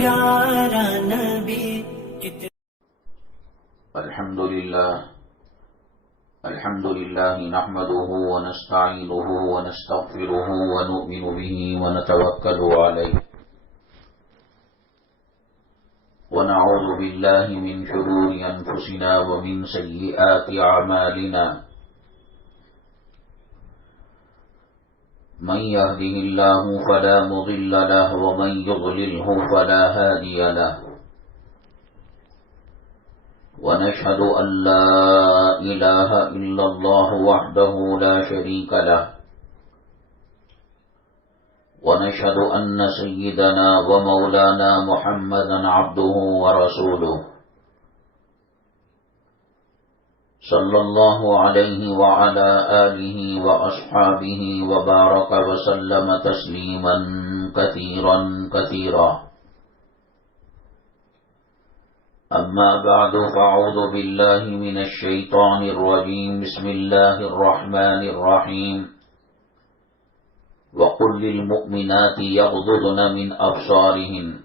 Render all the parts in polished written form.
پیارا نبی الحمد للہ نحمده ونستعینه ونستغفره ونؤمن به ونتوکل علیہ ونعوذ باللہ من شرور انفسنا ومن سیئات اعمالنا من يهده الله فلا مضل له ومن يضلله فلا هادي له ونشهد أن لا إله إلا الله وحده لا شريك له ونشهد أن سيدنا ومولانا محمدا عبده ورسوله صلى الله عليه وعلى آله وأصحابه وبارك وسلم تسليما كثيرا كثيرا أما بعد فأعوذ بالله من الشيطان الرجيم بسم الله الرحمن الرحيم وقل للمؤمنات يغضضن من أبصارهن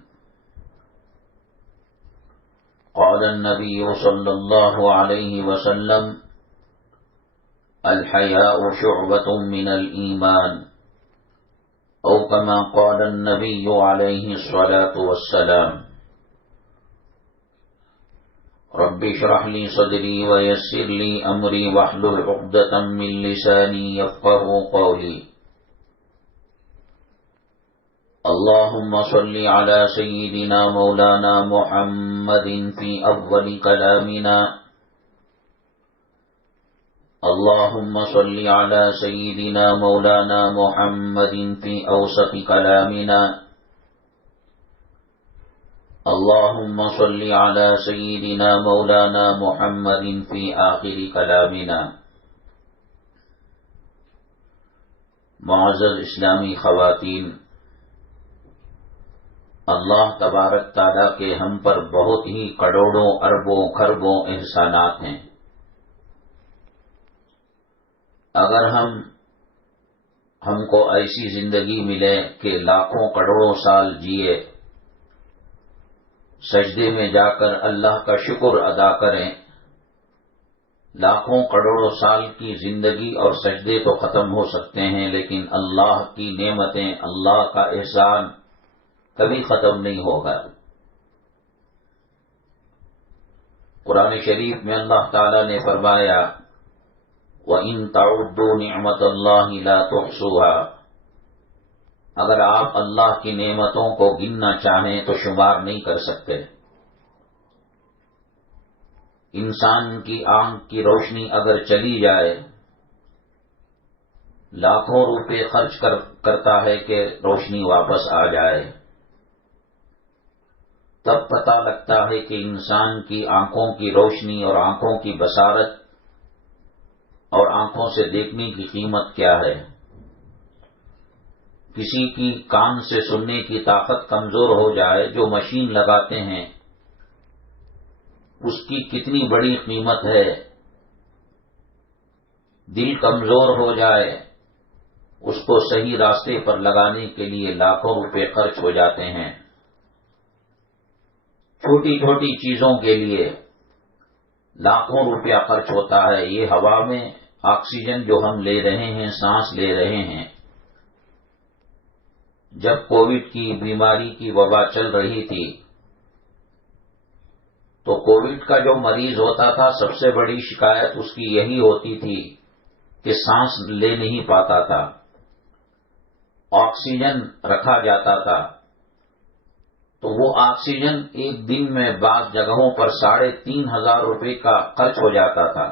قال النبي صلى الله عليه وسلم الحياء شعبة من الإيمان أو كما قال النبي عليه الصلاة والسلام رب اشرح لي صدري ويسر لي أمري واحلل عقدة من لساني يفقهوا قولي اللهم صل على سيدنا مولانا محمد في أول كلامنا اللهم صل على سيدنا مولانا محمد في أوسط كلامنا اللهم صل على سيدنا مولانا محمد في آخر كلامنا. معزز اسلامی خواتین، اللہ تبارک تعالیٰ کے ہم پر بہت ہی کروڑوں اربوں خربوں احسانات ہیں. اگر ہم کو ایسی زندگی ملے کہ لاکھوں کروڑوں سال جیے، سجدے میں جا کر اللہ کا شکر ادا کریں، لاکھوں کروڑوں سال کی زندگی اور سجدے تو ختم ہو سکتے ہیں، لیکن اللہ کی نعمتیں، اللہ کا احسان کبھی ختم نہیں ہوگا. قرآن شریف میں اللہ تعالی نے فرمایا وَإِن تَعُدُّوا نِعْمَةَ اللَّهِ لَا تُحْصُوهَا، اگر آپ اللہ کی نعمتوں کو گننا چاہیں تو شمار نہیں کر سکتے. انسان کی آنکھ کی روشنی اگر چلی جائے، لاکھوں روپے خرچ کرتا ہے کہ روشنی واپس آ جائے، تب پتہ لگتا ہے کہ انسان کی آنکھوں کی روشنی اور آنکھوں کی بصارت اور آنکھوں سے دیکھنے کی قیمت کیا ہے. کسی کی کان سے سننے کی طاقت کمزور ہو جائے، جو مشین لگاتے ہیں، اس کی کتنی بڑی قیمت ہے. دل کمزور ہو جائے، اس کو صحیح راستے پر لگانے کے لیے لاکھوں روپے خرچ ہو جاتے ہیں. چھوٹی چھوٹی چیزوں کے لیے لاکھوں روپیہ خرچ ہوتا ہے. یہ ہوا میں آکسیجن جو ہم لے رہے ہیں، سانس لے رہے ہیں، جب کووڈ کی بیماری کی وبا چل رہی تھی تو کووڈ کا جو مریض ہوتا تھا، سب سے بڑی شکایت اس کی یہی ہوتی تھی کہ سانس لے نہیں پاتا تھا. آکسیجن رکھا جاتا تھا تو وہ آکسیجن ایک دن میں بعض جگہوں پر 3,500 روپے کا خرچ ہو جاتا تھا.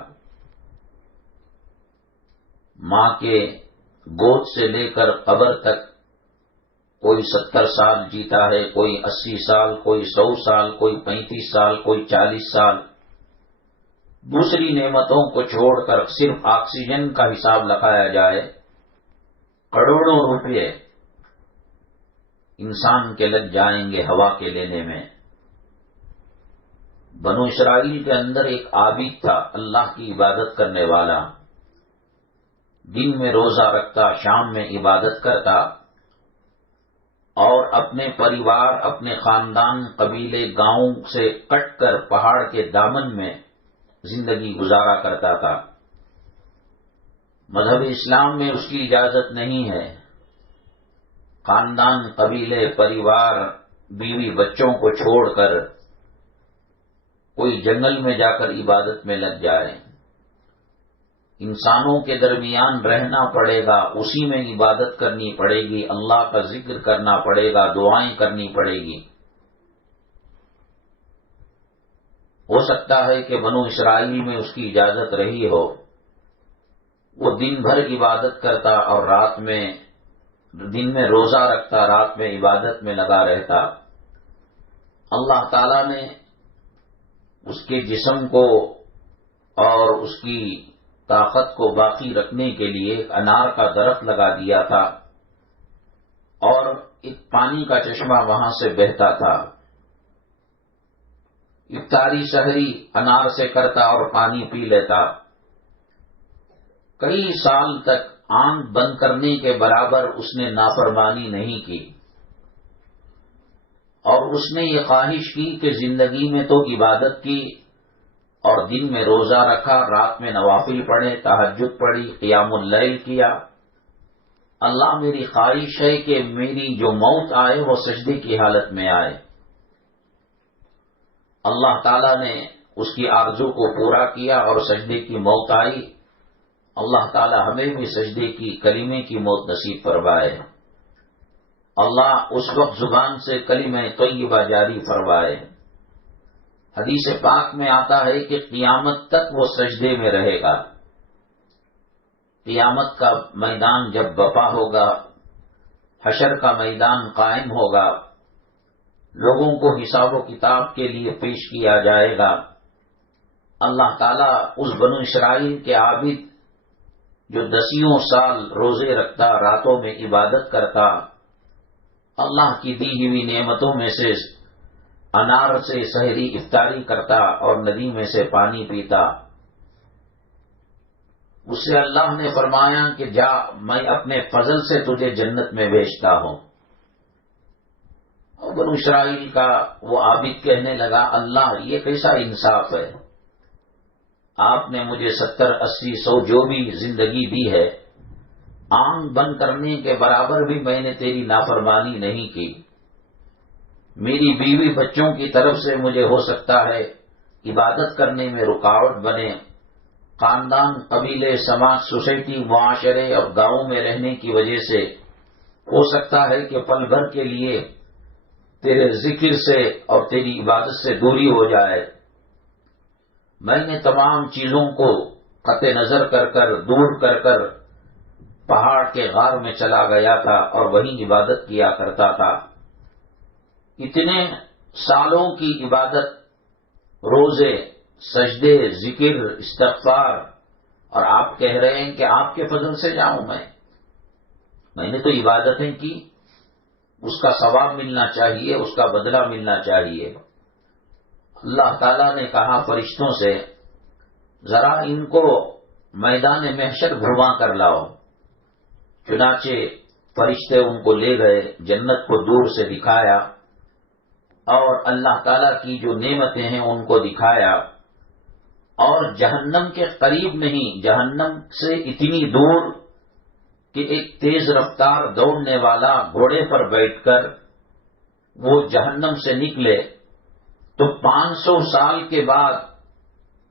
ماں کے گود سے لے کر قبر تک کوئی 70 سال جیتا ہے، کوئی 80 سال، کوئی 100 سال، کوئی 35 سال، کوئی 40 سال. دوسری نعمتوں کو چھوڑ کر صرف آکسیجن کا حساب لگایا جائے، کروڑوں روپے انسان کے لگ جائیں گے ہوا کے لینے میں. بنو اسرائیل کے اندر ایک عابد تھا، اللہ کی عبادت کرنے والا، دن میں روزہ رکھتا، شام میں عبادت کرتا. اور اپنے پریوار، اپنے خاندان، قبیلے، گاؤں سے کٹ کر پہاڑ کے دامن میں زندگی گزارا کرتا تھا۔ مذہب اسلام میں اس کی اجازت نہیں ہے خاندان، قبیلے، پریوار، بیوی بچوں کو چھوڑ کر کوئی جنگل میں جا کر عبادت میں لگ جائے۔ انسانوں کے درمیان رہنا پڑے گا، اسی میں عبادت کرنی پڑے گی، اللہ کا ذکر کرنا پڑے گا، دعائیں کرنی پڑے گی۔ ہو سکتا ہے کہ بنو اسرائیل میں اس کی اجازت رہی ہو، وہ دن بھر عبادت کرتا اور دن میں روزہ رکھتا، رات میں عبادت میں لگا رہتا۔ اللہ تعالی نے اس کے جسم کو اور اس کی طاقت کو باقی رکھنے کے لیے ایک انار کا درخت لگا دیا تھا اور ایک پانی کا چشمہ وہاں سے بہتا تھا۔ افطاری سحری انار سے کرتا اور پانی پی لیتا۔ کئی سال تک آنکھ بند کرنے کے برابر اس نے نافرمانی نہیں کی، اور اس نے یہ خواہش کی کہ زندگی میں تو عبادت کی اور دن میں روزہ رکھا، رات میں نوافل پڑھے، تہجد پڑھی، قیام اللیل کیا۔ اللہ میری خواہش ہے کہ میری جو موت آئے وہ سجدے کی حالت میں آئے۔ اللہ تعالیٰ نے اس کی آرزو کو پورا کیا اور سجدے کی موت آئی۔ اللہ تعالیٰ ہمیں بھی سجدے کی کلمے کی موت نصیب فرمائے۔ اللہ اس وقت زبان سے کلمہ طیبہ جاری فرمائے۔ حدیث پاک میں آتا ہے کہ قیامت تک وہ سجدے میں رہے گا۔ قیامت کا میدان جب برپا ہوگا، حشر کا میدان قائم ہوگا، لوگوں کو حساب و کتاب کے لیے پیش کیا جائے گا، اللہ تعالیٰ اس بنو اسرائیل کے عابد جو دسیوں سال روزے رکھتا، راتوں میں عبادت کرتا، اللہ کی دی ہوئی نعمتوں میں سے انار سے سحری افطاری کرتا اور ندی میں سے پانی پیتا، اس سے اللہ نے فرمایا کہ جا، میں اپنے فضل سے تجھے جنت میں بھیجتا ہوں۔ اور بنو اسرائیل کا وہ عابد کہنے لگا، اللہ یہ کیسا انصاف ہے، آپ نے مجھے 70، 80، 100 جو بھی زندگی دی ہے، آنکھ بند کرنے کے برابر بھی میں نے تیری نافرمانی نہیں کی۔ میری بیوی بچوں کی طرف سے مجھے ہو سکتا ہے عبادت کرنے میں رکاوٹ بنے، خاندان، قبیلے، سماج، سوسائٹی، معاشرے اور گاؤں میں رہنے کی وجہ سے ہو سکتا ہے کہ پل بھر کے لیے تیرے ذکر سے اور تیری عبادت سے دوری ہو جائے۔ میں نے تمام چیزوں کو قطع نظر کر دور کر پہاڑ کے غار میں چلا گیا تھا اور وہیں عبادت کیا کرتا تھا۔ اتنے سالوں کی عبادت، روزے، سجدے، ذکر، استغفار، اور آپ کہہ رہے ہیں کہ آپ کے فضل سے جاؤں میں نے تو عبادتیں کی، اس کا ثواب ملنا چاہیے، اس کا بدلہ ملنا چاہیے۔ اللہ تعالیٰ نے کہا فرشتوں سے، ذرا ان کو میدان محشر گھما کر لاؤ۔ چنانچہ فرشتے ان کو لے گئے، جنت کو دور سے دکھایا اور اللہ تعالیٰ کی جو نعمتیں ہیں ان کو دکھایا، اور جہنم کے قریب نہیں، جہنم سے اتنی دور کہ ایک تیز رفتار دوڑنے والا گھوڑے پر بیٹھ کر وہ جہنم سے نکلے تو 500 سال کے بعد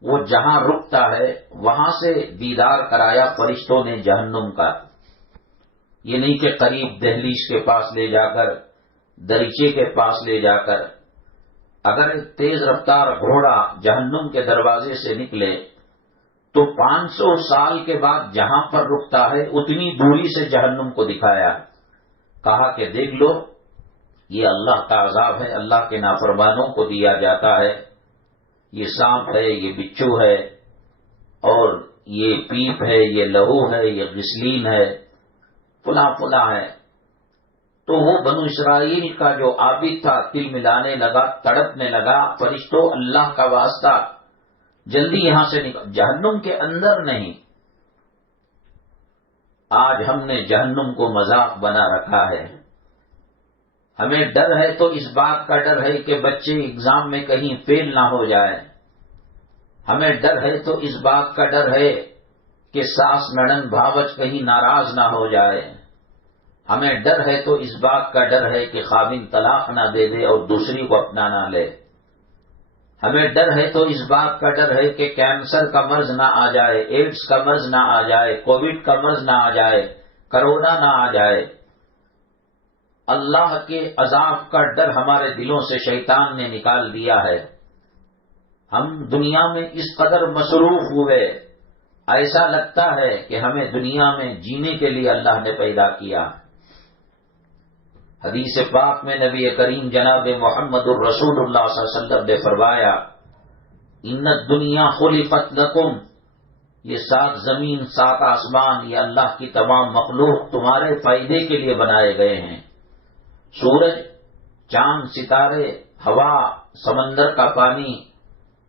وہ جہاں رکتا ہے وہاں سے دیدار کرایا فرشتوں نے جہنم کا۔ یہ نہیں کہ قریب دہلیز کے پاس لے جا کر، دریچے کے پاس لے جا کر، اگر ایک تیز رفتار گھوڑا جہنم کے دروازے سے نکلے تو 500 سال کے بعد جہاں پر رکتا ہے اتنی دوری سے جہنم کو دکھایا، کہا کہ دیکھ لو یہ اللہ کا عذاب ہے، اللہ کے نافرمانوں کو دیا جاتا ہے، یہ سانپ ہے، یہ بچھو ہے، اور یہ پیپ ہے، یہ لہو ہے، یہ غسلین ہے، فلاں فلاں ہے۔ تو وہ بنو اسرائیل کا جو عابد تھا تل ملانے لگا، تڑپنے لگا، فرشتوں اللہ کا واسطہ جلدی یہاں سے نکل، جہنم کے اندر نہیں۔ آج ہم نے جہنم کو مذاق بنا رکھا ہے، ہمیں ڈر ہے تو اس بات کا ڈر ہے کہ بچے ایگزام میں کہیں فیل نہ ہو جائے. ہمیں ڈر ہے تو اس بات کا ڈر ہے کہ ساس نڑن بھاوچ کہیں ناراض نہ ہو جائے. ہمیں ڈر ہے تو اس بات کا ڈر ہے کہ خاوند طلاق نہ دے دے اور دوسری کو اپنا نہ لے. ہمیں ڈر ہے تو اس بات کا ڈر ہے کہ کینسر کا مرض نہ آ جائے، ایڈز کا مرض نہ آ جائے، کووڈ کا مرض نہ آ جائے، کرونا نہ آ جائے. اللہ کے عذاب کا ڈر ہمارے دلوں سے شیطان نے نکال دیا ہے. ہم دنیا میں اس قدر مصروف ہوئے، ایسا لگتا ہے کہ ہمیں دنیا میں جینے کے لیے اللہ نے پیدا کیا. حدیث پاک میں نبی کریم جناب محمد الرسول اللہ صلی اللہ علیہ وسلم نے فرمایا، ان الدنیا خلقت لکم، یہ 7 زمین 7 آسمان، یہ اللہ کی تمام مخلوق تمہارے فائدے کے لیے بنائے گئے ہیں. سورج، چاند، ستارے، ہوا، سمندر کا پانی،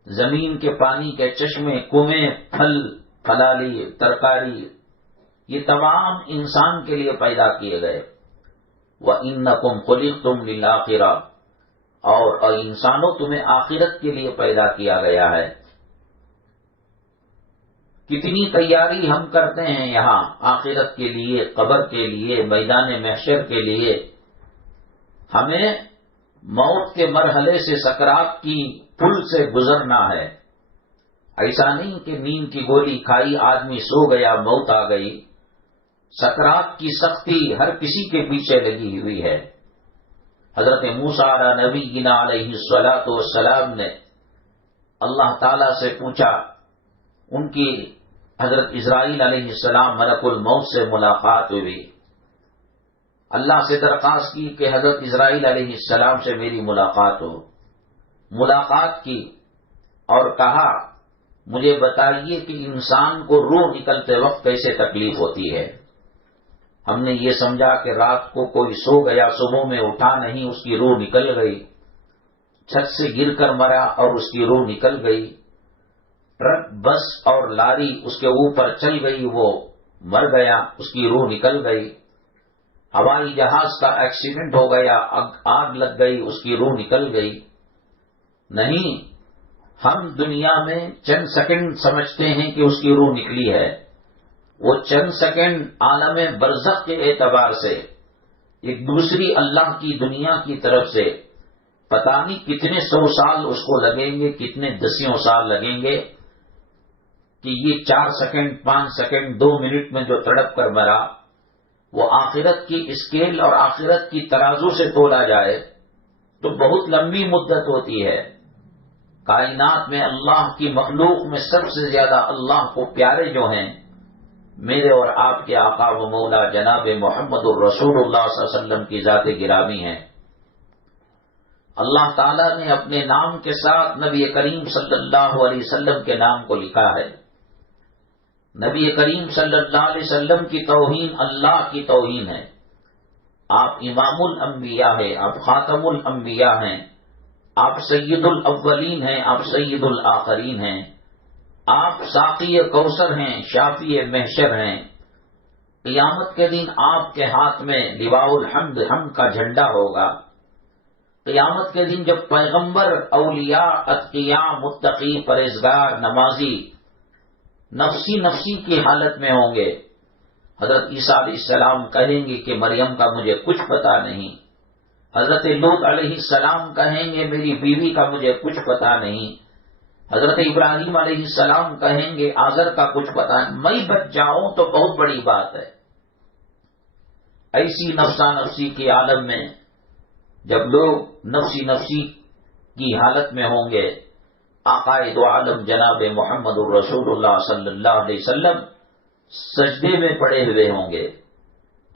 زمین کے پانی کے چشمے، کنویں، پھل پھلالی، ترکاری، یہ تمام انسان کے لیے پیدا کیے گئے. وَإِنَّكُمْ خُلِقْتُمْ لِلْآخِرَةِ، اور انسانوں تمہیں آخرت کے لیے پیدا کیا گیا ہے. کتنی تیاری ہم کرتے ہیں یہاں آخرت کے لیے، قبر کے لیے، میدان محشر کے لیے. ہمیں موت کے مرحلے سے، سکرات کی پل سے گزرنا ہے. ایسا نہیں کہ نیند کی گولی کھائی، آدمی سو گیا، موت آ گئی. سکرات کی سختی ہر کسی کے پیچھے لگی ہوئی ہے. حضرت موسیٰ نبینا علیہ الصلاۃ والسلام نے اللہ تعالی سے پوچھا، ان کی حضرت اسرائیل علیہ السلام ملک الموت سے ملاقات ہوئی. اللہ سے درخواست کی کہ حضرت اسرائیل علیہ السلام سے میری ملاقات ہو. ملاقات کی اور کہا، مجھے بتائیے کہ انسان کو روح نکلتے وقت کیسے تکلیف ہوتی ہے. ہم نے یہ سمجھا کہ رات کو کوئی سو گیا، صبح میں اٹھا نہیں، اس کی روح نکل گئی. چھت سے گر کر مرا اور اس کی روح نکل گئی. ٹرک، بس اور لاری اس کے اوپر چل گئی، وہ مر گیا، اس کی روح نکل گئی. ہوائی جہاز کا ایکسیڈنٹ ہو گیا، آگ لگ گئی، اس کی روح نکل گئی. نہیں، ہم دنیا میں چند سیکنڈ سمجھتے ہیں کہ اس کی روح نکلی ہے. وہ چند سیکنڈ عالم برزخ کے اعتبار سے ایک دوسری اللہ کی دنیا کی طرف سے پتہ نہیں کتنے 100 سال اس کو لگیں گے، کتنے دسیوں سال لگیں گے کہ یہ 4 سیکنڈ 5 سیکنڈ 2 منٹ میں جو تڑپ کر مرا، وہ آخرت کی اسکیل اور آخرت کی ترازو سے تولا جائے تو بہت لمبی مدت ہوتی ہے. کائنات میں اللہ کی مخلوق میں سب سے زیادہ اللہ کو پیارے جو ہیں، میرے اور آپ کے آقا و مولا جناب محمد الرسول اللہ صلی اللہ علیہ وسلم کی ذات گرامی ہیں. اللہ تعالیٰ نے اپنے نام کے ساتھ نبی کریم صلی اللہ علیہ وسلم کے نام کو لکھا ہے. نبی کریم صلی اللہ علیہ وسلم کی توہین اللہ کی توہین ہے. آپ امام الانبیاء ہیں، آپ خاتم الانبیاء ہیں، آپ سید الاولین ہیں، آپ سید الآخرین ہیں، آپ ساقی کوثر ہیں، شافی محشر ہیں. قیامت کے دن آپ کے ہاتھ میں لواء الحمد، حمد کا جھنڈا ہوگا. قیامت کے دن جب پیغمبر، اولیاء، اتقیاء، متقی، پرہیزگار، نمازی نفسی نفسی کی حالت میں ہوں گے، حضرت عیسیٰ علیہ السلام کہیں گے کہ مریم کا مجھے کچھ پتا نہیں. حضرت لوط علیہ السلام کہیں گے میری بیوی کا مجھے کچھ پتا نہیں. حضرت ابراہیم علیہ السلام کہیں گے آذر کا کچھ پتا نہیں. میں بچ جاؤں تو بہت بڑی بات ہے. ایسی نفسا نفسی کے عالم میں جب لوگ نفسی نفسی کی حالت میں ہوں گے، عقائد و عالم جناب محمد الرسول اللہ صلی اللہ علیہ وسلم سجدے میں پڑے ہوئے ہوں گے.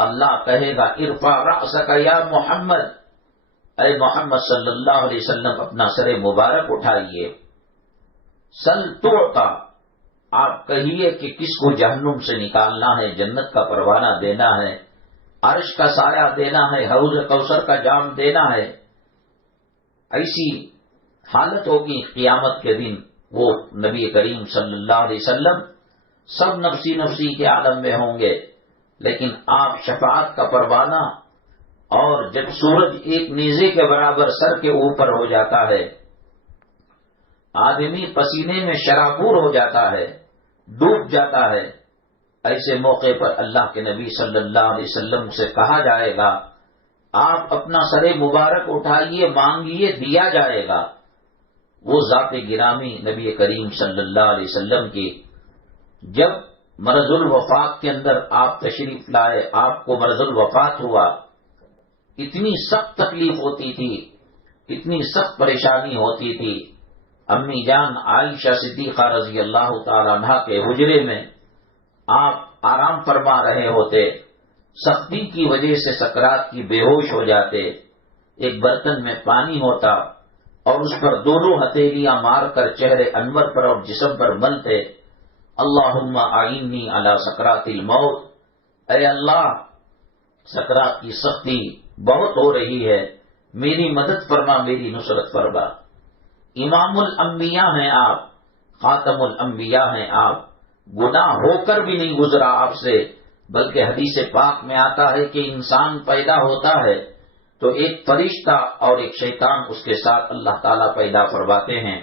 اللہ کہے گا ارفع رأسک یا محمد، اے محمد صلی اللہ علیہ وسلم اپنا سر مبارک اٹھائیے. سل تعطا، آپ کہیے کہ کس کو جہنم سے نکالنا ہے، جنت کا پروانہ دینا ہے، عرش کا سایہ دینا ہے، حوض کوثر کا جام دینا ہے. ایسی حالت ہوگی قیامت کے دن. وہ نبی کریم صلی اللہ علیہ وسلم سب نفسی نفسی کے عالم میں ہوں گے، لیکن آپ شفاعت کا پروانہ اور جب سورج ایک نیزے کے برابر سر کے اوپر ہو جاتا ہے، آدمی پسینے میں شرابور ہو جاتا ہے، ڈوب جاتا ہے، ایسے موقع پر اللہ کے نبی صلی اللہ علیہ وسلم سے کہا جائے گا آپ اپنا سر مبارک اٹھائیے، مانگیے، دیا جائے گا۔ وہ ذات گرامی نبی کریم صلی اللہ علیہ وسلم کی جب مرض الوفات کے اندر آپ تشریف لائے، آپ کو مرض الوفات ہوا، اتنی سخت تکلیف ہوتی تھی، اتنی سخت پریشانی ہوتی تھی۔ امی جان عائشہ صدیقہ رضی اللہ تعالی عنہا کے حجرے میں آپ آرام فرما رہے ہوتے، سختی کی وجہ سے سکرات کی بے ہوش ہو جاتے، ایک برتن میں پانی ہوتا اور اس پر دونوں ہتھیلیاں مار کر چہرے انور پر اور جسم پر ملتے، اللہم اعینی علی سکرات الموت، اے اللہ سکرات کی سختی بہت ہو رہی ہے، میری مدد فرما، میری نصرت فرما۔ امام الانبیاء ہیں آپ، خاتم الانبیاء ہیں آپ، گناہ ہو کر بھی نہیں گزرا آپ سے، بلکہ حدیث پاک میں آتا ہے کہ انسان پیدا ہوتا ہے تو ایک فرشتہ اور ایک شیطان اس کے ساتھ اللہ تعالیٰ پیدا فرماتے ہیں۔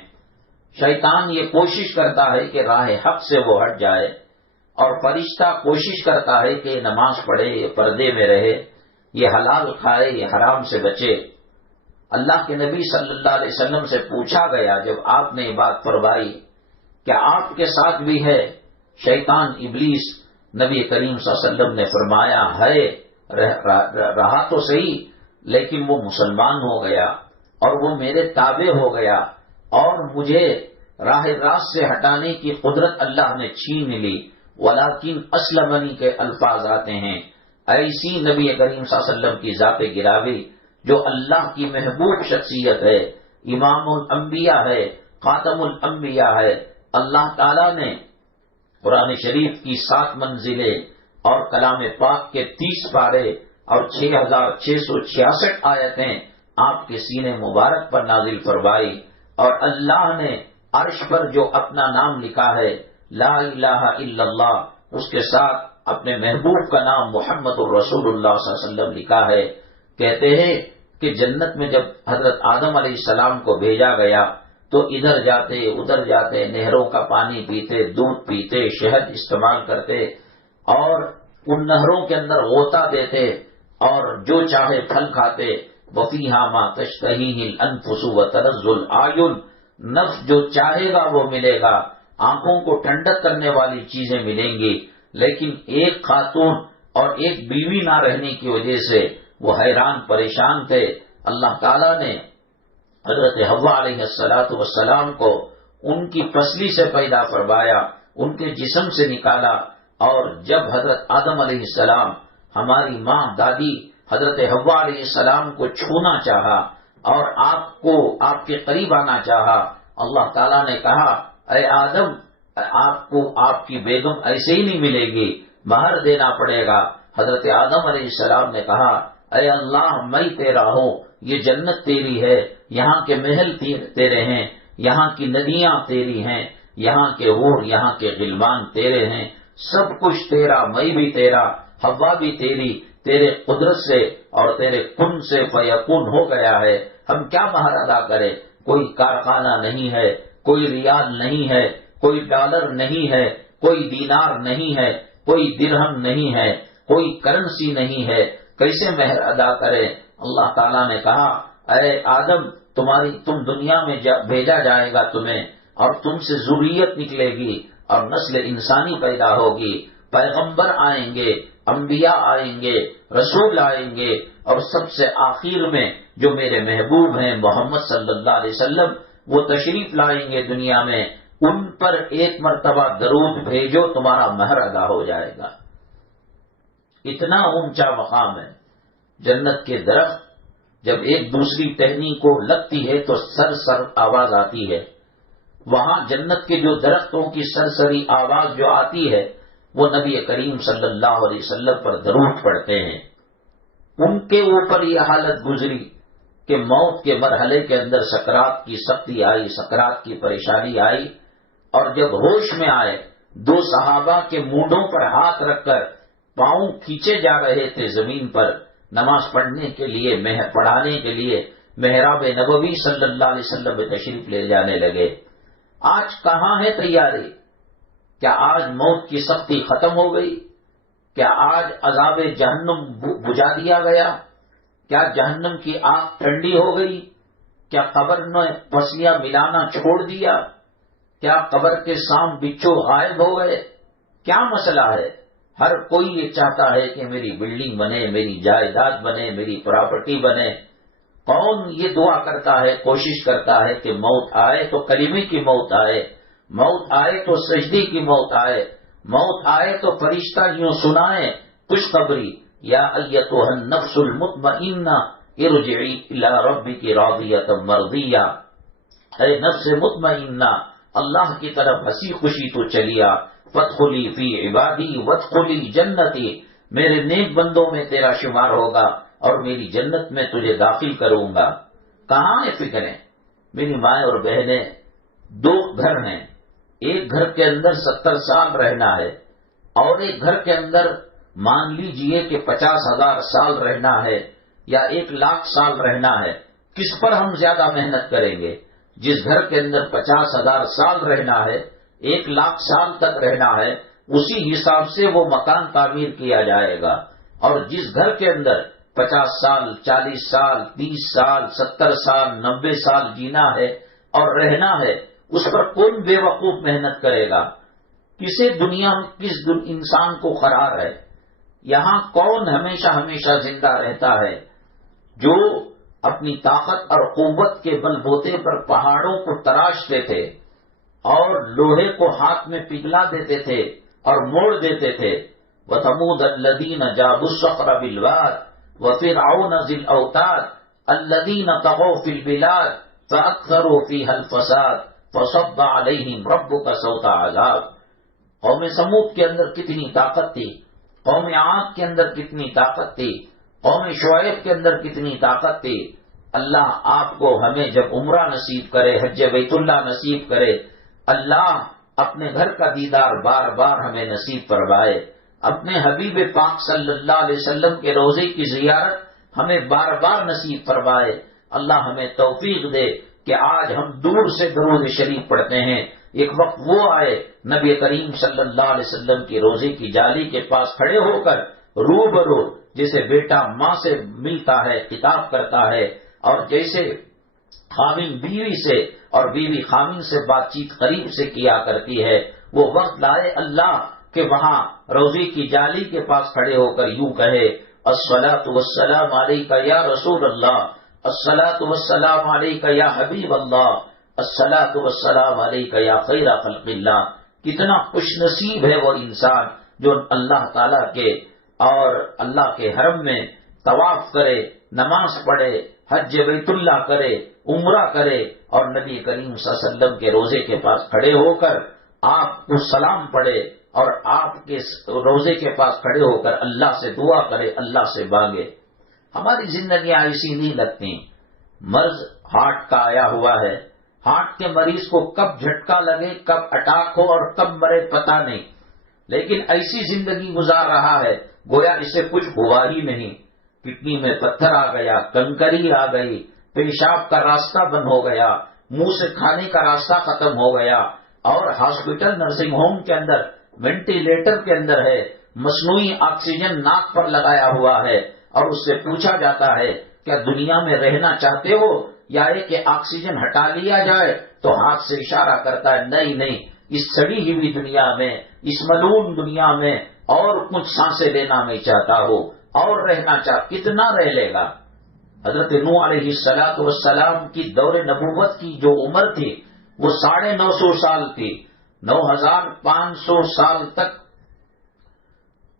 شیطان یہ کوشش کرتا ہے کہ راہ حق سے وہ ہٹ جائے، اور فرشتہ کوشش کرتا ہے کہ نماز پڑھے، یہ پردے میں رہے، یہ حلال کھائے، یہ حرام سے بچے۔ اللہ کے نبی صلی اللہ علیہ وسلم سے پوچھا گیا جب آپ نے یہ بات فرمائی، کیا آپ کے ساتھ بھی ہے شیطان ابلیس؟ نبی کریم صلی اللہ علیہ وسلم نے فرمایا ہے، رہا تو صحیح لیکن وہ مسلمان ہو گیا اور وہ میرے تابع ہو گیا، اور مجھے راہ راست سے ہٹانے کی قدرت اللہ نے چھین لی، ولیکن اسلمنی کے الفاظ آتے ہیں۔ ایسی نبی کریم صلی اللہ علیہ وسلم کی ذات گرامی جو اللہ کی محبوب شخصیت ہے، امام الانبیاء ہے، خاتم الانبیاء ہے، اللہ تعالیٰ نے قرآن شریف کی 7 منزلیں اور کلام پاک کے 30 پارے اور 6666 آیتیں آپ کے سینے مبارک پر نازل فرمائی، اور اللہ نے عرش پر جو اپنا نام لکھا ہے لا الہ الا اللہ، اس کے ساتھ اپنے محبوب کا نام محمد الرسول اللہ صلی اللہ علیہ وسلم لکھا ہے۔ کہتے ہیں کہ جنت میں جب حضرت آدم علیہ السلام کو بھیجا گیا تو ادھر جاتے ادھر جاتے، نہروں کا پانی پیتے، دودھ پیتے، شہد استعمال کرتے، اور ان نہروں کے اندر غوطہ دیتے اور جو چاہے پھل کھاتے۔ وَفِيهَا مَا تَشْتَهِيهِ الْأَنفُسُ وَتَلَذُّ الْأَعْيُنُ، نفس جو چاہے گا وہ ملے گا، آنکھوں کو ٹھنڈک کرنے والی چیزیں ملیں گی، لیکن ایک خاتون اور ایک بیوی نہ رہنے کی وجہ سے وہ حیران پریشان تھے۔ اللہ تعالیٰ نے حضرت حوا علیہ السلام کو ان کی پسلی سے پیدا فرمایا، ان کے جسم سے نکالا، اور جب حضرت آدم علیہ السلام ہماری ماں دادی حضرت حوا علیہ السلام کو چھونا چاہا اور آپ کے قریب آنا چاہا، اللہ تعالیٰ نے کہا اے آدم، آپ کو آپ کی بیگم ایسے ہی نہیں ملے گی، باہر دینا پڑے گا۔ حضرت آدم علیہ السلام نے کہا اے اللہ، میں تیرا ہوں، یہ جنت تیری ہے، یہاں کے محل تیرے ہیں، یہاں کی ندیاں تیری ہیں، یہاں کے حور، یہاں کے غلمان تیرے ہیں، سب کچھ تیرا، میں بھی تیرا، حوا بھی تیری، تیرے قدرت سے اور تیرے کن سے فیکون ہو گیا ہے، ہم کیا مہر ادا کریں؟ کوئی کارخانہ نہیں ہے، کوئی ریال نہیں ہے، کوئی ڈالر نہیں ہے، کوئی دینار نہیں ہے، کوئی درہم نہیں ہے، کوئی کرنسی نہیں ہے، کیسے مہر ادا کرے؟ اللہ تعالیٰ نے کہا اے آدم، تم دنیا میں بھیجا جائے گا تمہیں، اور تم سے ذریت نکلے گی اور نسل انسانی پیدا ہوگی، پیغمبر آئیں گے، انبیاء آئیں گے، رسول آئیں گے، اور سب سے آخر میں جو میرے محبوب ہیں محمد صلی اللہ علیہ وسلم، وہ تشریف لائیں گے دنیا میں، ان پر ایک مرتبہ درود بھیجو، تمہارا مہر ادا ہو جائے گا۔ اتنا اونچا مقام ہے۔ جنت کے درخت جب ایک دوسری ٹہنی کو لگتی ہے تو سر آواز آتی ہے، وہاں جنت کے جو درختوں کی سرسری آواز جو آتی ہے وہ نبی کریم صلی اللہ علیہ وسلم پر درود پڑھتے ہیں۔ ان کے اوپر یہ حالت گزری کہ موت کے مرحلے کے اندر سکرات کی سختی آئی، سکرات کی پریشانی آئی، اور جب ہوش میں آئے، 2 صحابہ کے مونڈوں پر ہاتھ رکھ کر پاؤں کھینچے جا رہے تھے زمین پر، نماز پڑھنے کے لیے پڑھانے کے لیے محراب نبوی صلی اللہ علیہ وسلم میں تشریف لے جانے لگے۔ آج کہاں ہے تیاری؟ کیا آج موت کی سختی ختم ہو گئی؟ کیا آج عذاب جہنم بجھا دیا گیا؟ کیا جہنم کی آگ ٹھنڈی ہو گئی؟ کیا قبر نے پسلیاں ملانا چھوڑ دیا؟ کیا قبر کے سام بچھو غائب ہو گئے؟ کیا مسئلہ ہے؟ ہر کوئی یہ چاہتا ہے کہ میری بلڈنگ بنے، میری جائیداد بنے، میری پراپرٹی بنے۔ کون یہ دعا کرتا ہے، کوشش کرتا ہے کہ موت آئے تو کلمے کی موت آئے، موت آئے تو سجدے کی موت آئے، موت آئے تو فرشتہ یوں سنائے خوشخبری، یا ایتھا النفس المطمئنہ ارجعی الی ربک راضیۃ مرضیہ، اے نفس مطمئنہ اللہ کی طرف ہنسی خوشی تو چلیا، فادخلی فی عبادی وادخلی جنتی، میرے نیک بندوں میں تیرا شمار ہوگا اور میری جنت میں تجھے داخل کروں گا۔ کہاں ہے فکریں؟ میری مائیں اور بہنیں، دو گھر ہیں، ایک گھر کے اندر 70 سال رہنا ہے اور ایک گھر کے اندر مان لیجئے کہ 50,000 سال رہنا ہے یا 1,00,000 سال رہنا ہے۔ کس پر ہم زیادہ محنت کریں گے؟ جس گھر کے اندر 50,000 سال رہنا ہے، 1,00,000 سال تک رہنا ہے، اسی حساب سے وہ مکان تعمیر کیا جائے گا۔ اور جس گھر کے اندر 50 سال، 40 سال، 30 سال، 70 سال، 90 سال جینا ہے اور رہنا ہے، اس پر کون بے وقوف محنت کرے گا؟ کسے دنیا میں کس انسان کو قرار ہے؟ یہاں کون ہمیشہ ہمیشہ زندہ رہتا ہے؟ جو اپنی طاقت اور قوت کے بل بوتے پر پہاڑوں کو تراشتے تھے اور لوہے کو ہاتھ میں پگھلا دیتے تھے اور موڑ دیتے تھے۔ وَثَمُودَ الَّذِينَ جَابُوا الصَّخْرَ بِالْوَادِ وَفِرْعَوْنَ ذِي الْأَوْتَادِ الَّذِينَ طَغَوْا فِي الْبِلَادِ فَأَكْثَرُوا فِيهَا الْفَسَادَ فَصَبَّ عَلَيْهِمْ رَبُّكَ صَوْتَ عَذَابٍ۔ قوم سمود کے اندر کتنی طاقت تھی، قوم عاد کے اندر کتنی طاقت تھی، قوم شعیب کے اندر کتنی طاقت تھی۔ اللہ آپ کو ہمیں جب عمرہ نصیب کرے، حج بیت اللہ نصیب کرے، اللہ اپنے گھر کا دیدار بار بار ہمیں نصیب فرمائے، اپنے حبیب پاک صلی اللہ علیہ وسلم کے روضے کی زیارت ہمیں بار بار نصیب فرمائے۔ اللہ ہمیں توفیق دے کہ آج ہم دور سے درود شریف پڑھتے ہیں، ایک وقت وہ آئے نبی کریم صلی اللہ علیہ وسلم کی روضے کی جالی کے پاس کھڑے ہو کر روبرو، جیسے بیٹا ماں سے ملتا ہے، خطاب کرتا ہے، اور جیسے خامن بیوی سے اور بیوی خامن سے بات چیت قریب سے کیا کرتی ہے، وہ وقت لائے اللہ کہ وہاں روضے کی جالی کے پاس کھڑے ہو کر یوں کہے، الصلاۃ والسلام علیک یا رسول اللہ، الصلاۃ والسلام علیک یا حبیب اللہ، الصلاۃ والسلام علیک یا خیر خلق اللہ۔ کتنا خوش نصیب ہے وہ انسان جو اللہ تعالیٰ کے اور اللہ کے حرم میں طواف کرے، نماز پڑھے، حج بیت اللہ کرے، عمرہ کرے اور نبی کریم صلی اللہ علیہ وسلم کے روضے کے پاس کھڑے ہو کر آپ کو سلام پڑھے اور آپ کے روضے کے پاس کھڑے ہو کر اللہ سے دعا کرے، اللہ سے مانگے۔ ہماری زندگیاں ایسی نہیں لگتی۔ مرض ہارٹ کا آیا ہوا ہے، ہارٹ کے مریض کو کب جھٹکا لگے، کب اٹیک ہو اور کب مرے پتہ نہیں، لیکن ایسی زندگی گزار رہا ہے گویا اسے کچھ ہوا ہی نہیں۔ کڈنی میں پتھر آ گیا، کنکری آ گئی، پیشاب کا راستہ بند ہو گیا، منہ سے کھانے کا راستہ ختم ہو گیا، اور ہاسپٹل نرسنگ ہوم کے اندر وینٹیلیٹر کے اندر ہے، مصنوعی آکسیجن ناک پر لگایا ہوا ہے، اور اس سے پوچھا جاتا ہے کیا دنیا میں رہنا چاہتے ہو یا کہ آکسیجن ہٹا لیا جائے، تو ہاتھ سے اشارہ کرتا ہے نہیں، اس سڑی ہوئی دنیا میں، اس ملعون دنیا میں اور کچھ سانسیں لینا میں چاہتا ہوں اور رہنا کتنا رہ لے گا۔ حضرت نوح علیہ السلام کی دور نبوت کی جو عمر تھی وہ 950 سال تھی، 9500 سال تک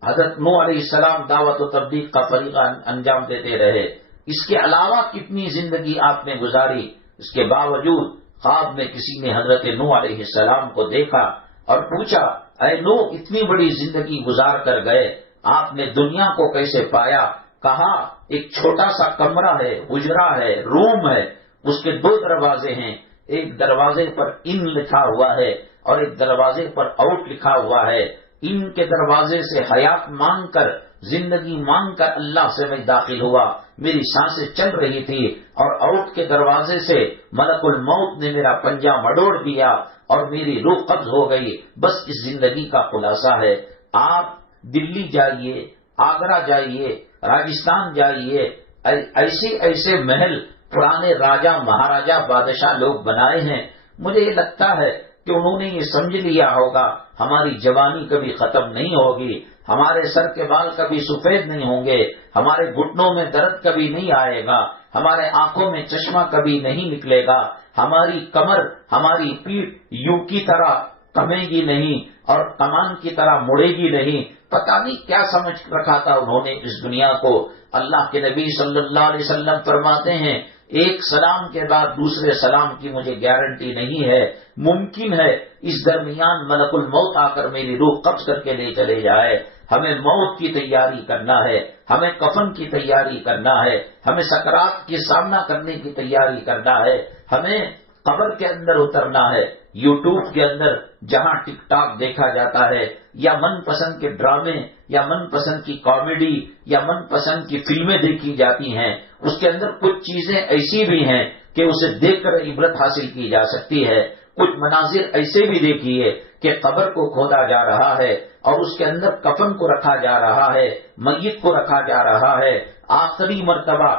حضرت نوح علیہ السلام دعوت و تبلیغ کا فریضہ انجام دیتے رہے۔ اس کے علاوہ کتنی زندگی آپ نے گزاری، اس کے باوجود خواب میں کسی نے حضرت نوح علیہ السلام کو دیکھا اور پوچھا، اے نوح اتنی بڑی زندگی گزار کر گئے، آپ نے دنیا کو کیسے پایا؟ کہا ایک چھوٹا سا کمرہ ہے، حجرہ ہے، روم ہے، اس کے 2 دروازے ہیں، ایک دروازے پر ان لکھا ہوا ہے اور ایک دروازے پر آؤٹ لکھا ہوا ہے، ان کے دروازے سے حیات مانگ کر زندگی مانگ کر اللہ سے میں داخل ہوا، میری سانسیں چل رہی تھی اور آؤٹ کے دروازے سے ملک الموت نے میرا پنجہ مڑوڑ دیا اور میری روح قبض ہو گئی۔ بس اس زندگی کا خلاصہ ہے۔ آپ دلی جائیے، آگرہ جائیے، راجستھان جائیے، ایسے محل پرانے راجا مہاراجا بادشاہ لوگ بنائے ہیں۔ مجھے یہ لگتا ہے کہ انہوں نے یہ سمجھ لیا ہوگا ہماری جوانی کبھی ختم نہیں ہوگی، ہمارے سر کے بال کبھی سفید نہیں ہوں گے، ہمارے گھٹنوں میں درد کبھی نہیں آئے گا، ہمارے آنکھوں میں چشمہ کبھی نہیں نکلے گا، ہماری کمر، ہماری پیٹھ یوں کی طرح کمے گی نہیں اور کمان کی طرح مڑے گی نہیں۔ پتہ نہیں کیا سمجھ رکھا تھا انہوں نے اس دنیا کو۔ اللہ کے نبی صلی اللہ علیہ وسلم فرماتے ہیں ایک سلام کے بعد دوسرے سلام کی مجھے گارنٹی نہیں ہے، ممکن ہے اس درمیان ملک الموت آ کر میری روح قبض کر کے لے چلے جائے۔ ہمیں موت کی تیاری کرنا ہے، ہمیں کفن کی تیاری کرنا ہے، ہمیں سکرات کے سامنا کرنے کی تیاری کرنا ہے، ہمیں قبر کے اندر اترنا ہے۔ یوٹیوب کے اندر جہاں ٹک ٹاک دیکھا جاتا ہے یا من پسند کے ڈرامے یا من پسند کی کامیڈی یا من پسند کی فلمیں دیکھی جاتی ہیں، اس کے اندر کچھ چیزیں ایسی بھی ہیں کہ اسے دیکھ کر عبرت حاصل کی جا سکتی ہے۔ کچھ مناظر ایسے بھی دیکھیے کہ قبر کو کھودا جا رہا ہے اور اس کے اندر کفن کو رکھا جا رہا ہے، میت کو رکھا جا رہا ہے، آخری مرتبہ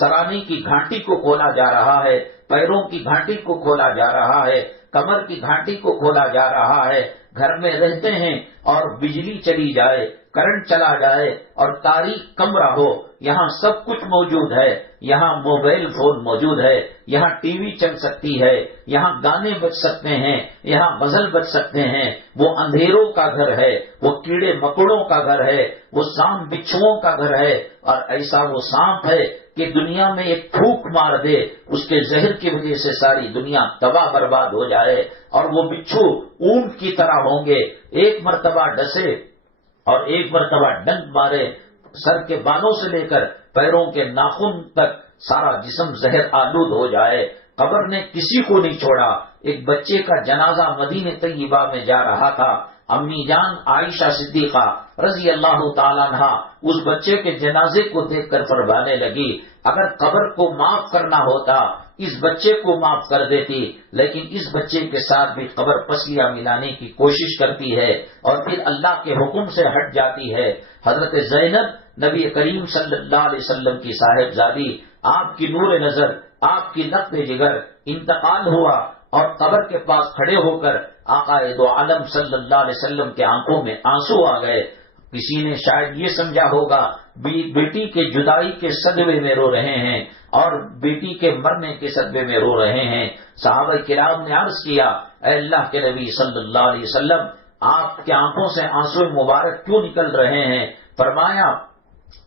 سرانے کی گھانٹی کو کھولا جا رہا ہے، پیروں کی گھانٹی کو کھولا جا رہا ہے، کمر کی گھانٹی کو کھولا جا رہا ہے۔ گھر میں رہتے ہیں اور بجلی چلی جائے، کرنٹ چلا جائے اور تاریخ کمرہ ہو، یہاں سب کچھ موجود ہے، یہاں موبائل فون موجود ہے، یہاں ٹی وی چل سکتی ہے، یہاں گانے بج سکتے ہیں، یہاں غزل بج سکتے ہیں۔ وہ اندھیروں کا گھر ہے، وہ کیڑے مکوڑوں کا گھر ہے، وہ سانپ بچھوؤں کا گھر ہے، اور ایسا وہ سانپ ہے کہ دنیا میں ایک پھونک مار دے، اس کے زہر کی وجہ سے ساری دنیا تباہ برباد ہو جائے، اور وہ بچھو اونٹ کی طرح ہوں گے، ایک مرتبہ ڈسے اور ایک مرتبہ ڈنک مارے، سر کے بالوں سے لے کر پیروں کے ناخن تک سارا جسم زہر آلود ہو جائے۔ قبر نے کسی کو نہیں چھوڑا۔ ایک بچے کا جنازہ مدینہ طیبہ میں جا رہا تھا، امی جان عائشہ صدیقہ رضی اللہ تعالیٰ عنہا اس بچے کے جنازے کو دیکھ کر فرمانے لگی اگر قبر کو معاف کرنا ہوتا اس بچے کو معاف کر دیتی، لیکن اس بچے کے ساتھ بھی قبر پسلیاں ملانے کی کوشش کرتی ہے اور پھر اللہ کے حکم سے ہٹ جاتی ہے۔ حضرت زینب نبی کریم صلی اللہ علیہ وسلم کی صاحبزادی، آپ کی نور نظر، آپ کی نقد جگر انتقال ہوا اور قبر کے پاس کھڑے ہو کر آقا دو عالم صلی اللہ علیہ وسلم کے آنکھوں میں آنسو آ گئے۔ کسی نے شاید یہ سمجھا ہوگا بیٹی کے جدائی کے صدمے میں رو رہے ہیں اور بیٹی کے مرنے کے صدمے میں رو رہے ہیں۔ صحابہ کرام نے عرض کیا اے اللہ کے نبی صلی اللہ علیہ وسلم، آپ کے آنکھوں سے آنسو مبارک کیوں نکل رہے ہیں؟ فرمایا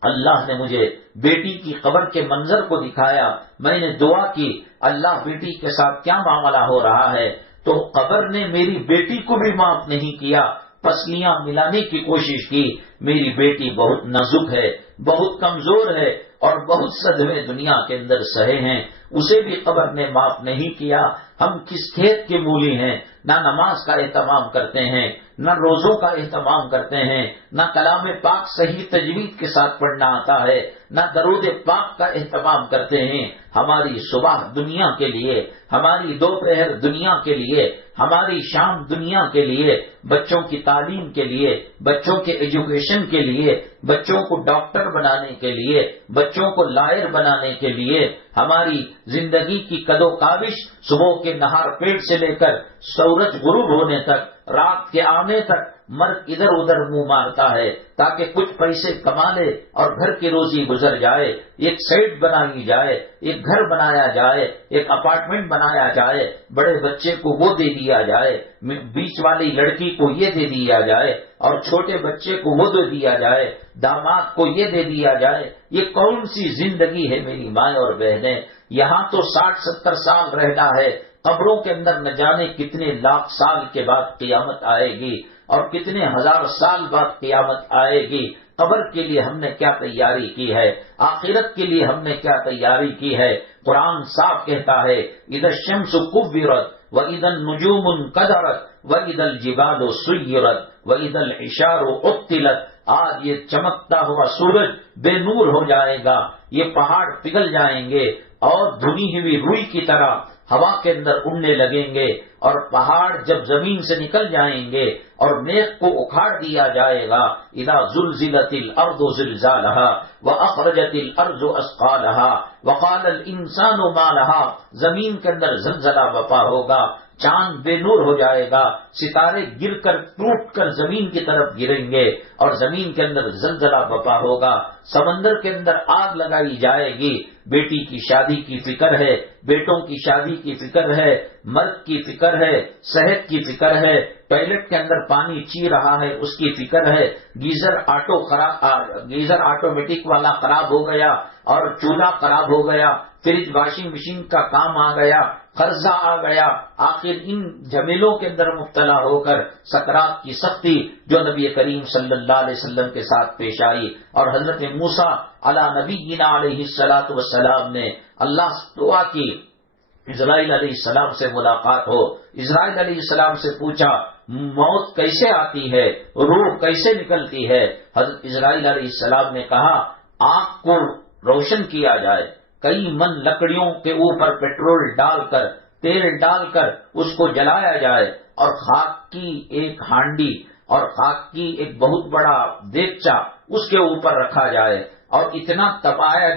اللہ نے مجھے بیٹی کی قبر کے منظر کو دکھایا، میں نے دعا کی اللہ بیٹی کے ساتھ کیا معاملہ ہو رہا ہے، تو قبر نے میری بیٹی کو بھی معاف نہیں کیا، پسلیاں ملانے کی کوشش کی۔ میری بیٹی بہت نازک ہے، بہت کمزور ہے اور بہت صدمے دنیا کے اندر سہے ہیں، اسے بھی قبر نے معاف نہیں کیا۔ ہم کس کھیت کے مولی ہیں، نہ نماز کا اہتمام کرتے ہیں، نہ روزوں کا اہتمام کرتے ہیں، نہ کلام پاک صحیح تجوید کے ساتھ پڑھنا آتا ہے، نہ درود پاک کا اہتمام کرتے ہیں۔ ہماری صبح دنیا کے لیے، ہماری دوپہر دنیا کے لیے، ہماری شام دنیا کے لیے، بچوں کی تعلیم کے لیے، بچوں کے ایجوکیشن کے لیے، بچوں کو ڈاکٹر بنانے کے لیے، بچوں کو لائر بنانے کے لیے، ہماری زندگی کی کدو کاوش صبح کے نہار پیٹ سے لے کر سورج غروب ہونے تک، رات کے آنے تک مرد ادھر ادھر منہ مارتا ہے تاکہ کچھ پیسے کما لے اور گھر کی روزی گزر جائے، ایک سائٹ بنائی جائے، ایک گھر بنایا جائے، ایک اپارٹمنٹ بنایا جائے، بڑے بچے کو وہ دے دیا جائے، بیچ والی لڑکی کو یہ دے دیا جائے اور چھوٹے بچے کو وہ دے دیا جائے، داماد کو یہ دے دیا جائے۔ یہ کون سی زندگی ہے میری مائیں اور بہنیں؟ یہاں تو 60-70 سال رہنا ہے، قبروں کے اندر نہ جانے کتنے لاکھ سال کے بعد قیامت آئے گی اور کتنے ہزار سال بعد قیامت آئے گی۔ قبر کے لیے ہم نے کیا تیاری کی ہے؟ آخرت کے لیے ہم نے کیا تیاری کی ہے؟ قرآن صاف کہتا ہے اذا الشمس كورت واذا النجوم انكدرت واذا الجبال سيرت واذا العشار عطلت۔ آج یہ چمکتا ہوا سورج بے نور ہو جائے گا، یہ پہاڑ پگھل جائیں گے اور دھنی ہوئی روئی کی طرح ہوا کے اندر اڑنے لگیں گے، اور پہاڑ جب زمین سے نکل جائیں گے اور میغ کو اکھاڑ دیا جائے گا، اذا زلزلت الارض زلزالها واخرجت الارض اثقالها وقال الانسان ما لها، زمین کے اندر زلزلہ برپا ہوگا، چاند بے نور ہو جائے گا، ستارے گر کر ٹوٹ کر زمین کی طرف گریں گے اور زمین کے اندر زلزلہ برپا ہوگا، سمندر کے اندر آگ لگائی جائے گی، بیٹی کی شادی کی فکر ہے، بیٹوں کی شادی کی فکر ہے، مرد کی فکر ہے، صحت کی فکر ہے، ٹوائلٹ کے اندر پانی چی رہا ہے اس کی فکر ہے، گیزر آٹومیٹک والا خراب ہو گیا اور چولہا خراب ہو گیا، فریج واشنگ مشین کا کام آ گیا، قرضہ آ گیا، آخر ان جھمیلوں کے اندر مبتلا ہو کر سکرات کی سختی جو نبی کریم صلی اللہ علیہ وسلم کے ساتھ پیش آئی، اور حضرت موسیٰ علی نبینا علیہ الصلوۃ والسلام نے اللہ سے دعا کی اسرائیل علیہ السلام سے ملاقات ہو، اسرائیل علیہ السلام سے پوچھا موت کیسے آتی ہے، روح کیسے نکلتی ہے؟ حضرت اسرائیل علیہ السلام نے کہا آنکھ کو روشن کیا جائے، کئی من لکڑیوں کے اوپر پیٹرول ڈال کر تیل ڈال کر اس کو جلایا جائے اور خاک کی ایک ہانڈی اور خاک کی ایک بہت بڑا دیگچا اس کے اوپر رکھا جائے اور اتنا تپایا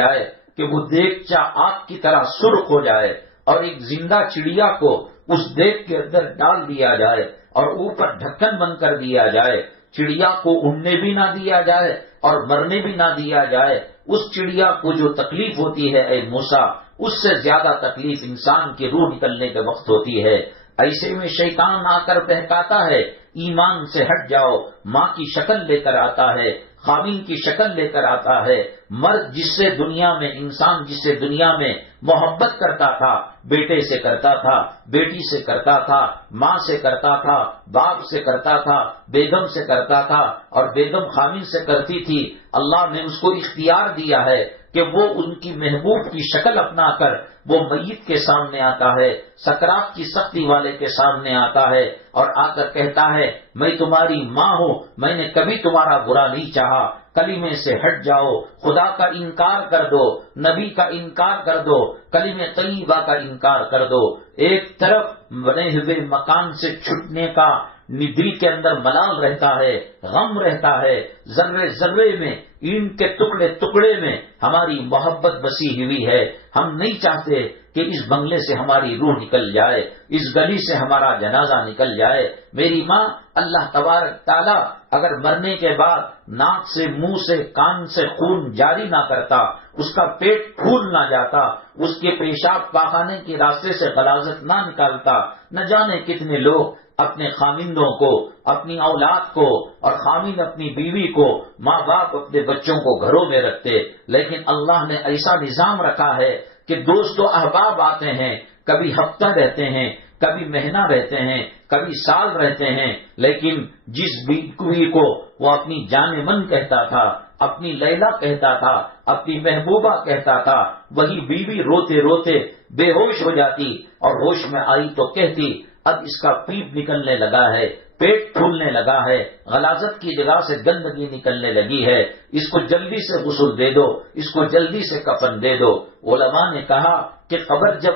جائے کہ وہ دیگچا آگ کی طرح سرخ ہو جائے، اور ایک زندہ چڑیا کو اس دیگ کے اندر ڈال دیا جائے اور اوپر ڈھکن بند کر دیا جائے، چڑیا کو اڑنے بھی نہ دیا جائے اور مرنے بھی نہ دیا جائے۔ اس چڑیا کو جو تکلیف ہوتی ہے اے موسیٰ، اس سے زیادہ تکلیف انسان کی روح نکلنے کے وقت ہوتی ہے۔ ایسے میں شیطان آ کر بہکاتا ہے ایمان سے ہٹ جاؤ، ماں کی شکل لے کر آتا ہے، خاوند کی شکل لے کر آتا ہے، مرد جس سے دنیا میں انسان جس سے دنیا میں محبت کرتا تھا، بیٹے سے کرتا تھا، بیٹی سے کرتا تھا، ماں سے کرتا تھا، باپ سے کرتا تھا، بیگم سے کرتا تھا اور بیگم خاوند سے کرتی تھی، اللہ نے اس کو اختیار دیا ہے کہ وہ ان کی محبوب کی شکل اپنا کر وہ میت کے سامنے آتا ہے، سکرات کی سختی والے کے سامنے آتا ہے اور آ کر کہتا ہے میں تمہاری ماں ہوں، میں نے کبھی تمہارا برا نہیں چاہا، کلمے سے ہٹ جاؤ، خدا کا انکار کر دو، نبی کا انکار کر دو، کلمہ طیبہ کا انکار کر دو۔ ایک طرف بنے ہوئے مکان سے چھٹنے کا دل کے اندر ملال رہتا ہے، غم رہتا ہے، ذرے ذرے میں ان کے ٹکڑے ٹکڑے میں ہماری محبت بسی ہوئی ہے، ہم نہیں چاہتے کہ اس بنگلے سے ہماری روح نکل جائے، اس گلی سے ہمارا جنازہ نکل جائے۔ میری ماں اللہ تبارک تعالیٰ اگر مرنے کے بعد ناک سے منہ سے کان سے خون جاری نہ کرتا، اس کا پیٹ پھول نہ جاتا، اس کے پیشاب پاخانے کے راستے سے غلاظت نہ نکالتا، نہ جانے کتنے لوگ اپنے خامندوں کو، اپنی اولاد کو، اور خامند اپنی بیوی کو، ماں باپ اپنے بچوں کو گھروں میں رکھتے، لیکن اللہ نے ایسا نظام رکھا ہے کہ دوست و احباب آتے ہیں، کبھی ہفتہ رہتے ہیں، کبھی مہینہ رہتے ہیں، کبھی سال رہتے ہیں، لیکن جس بیوی کو وہ اپنی جان من کہتا تھا، اپنی لیلا کہتا تھا، اپنی محبوبہ کہتا تھا، وہی بیوی روتے روتے بے ہوش ہو جاتی اور ہوش میں آئی تو کہتی اب اس کا پیپ نکلنے لگا ہے، پیٹ پھولنے لگا ہے، غلاظت کی جگہ سے گندگی نکلنے لگی ہے، اس کو جلدی سے غسل دے دو، اس کو جلدی سے کفن دے دو۔ علماء نے کہا کہ قبر جب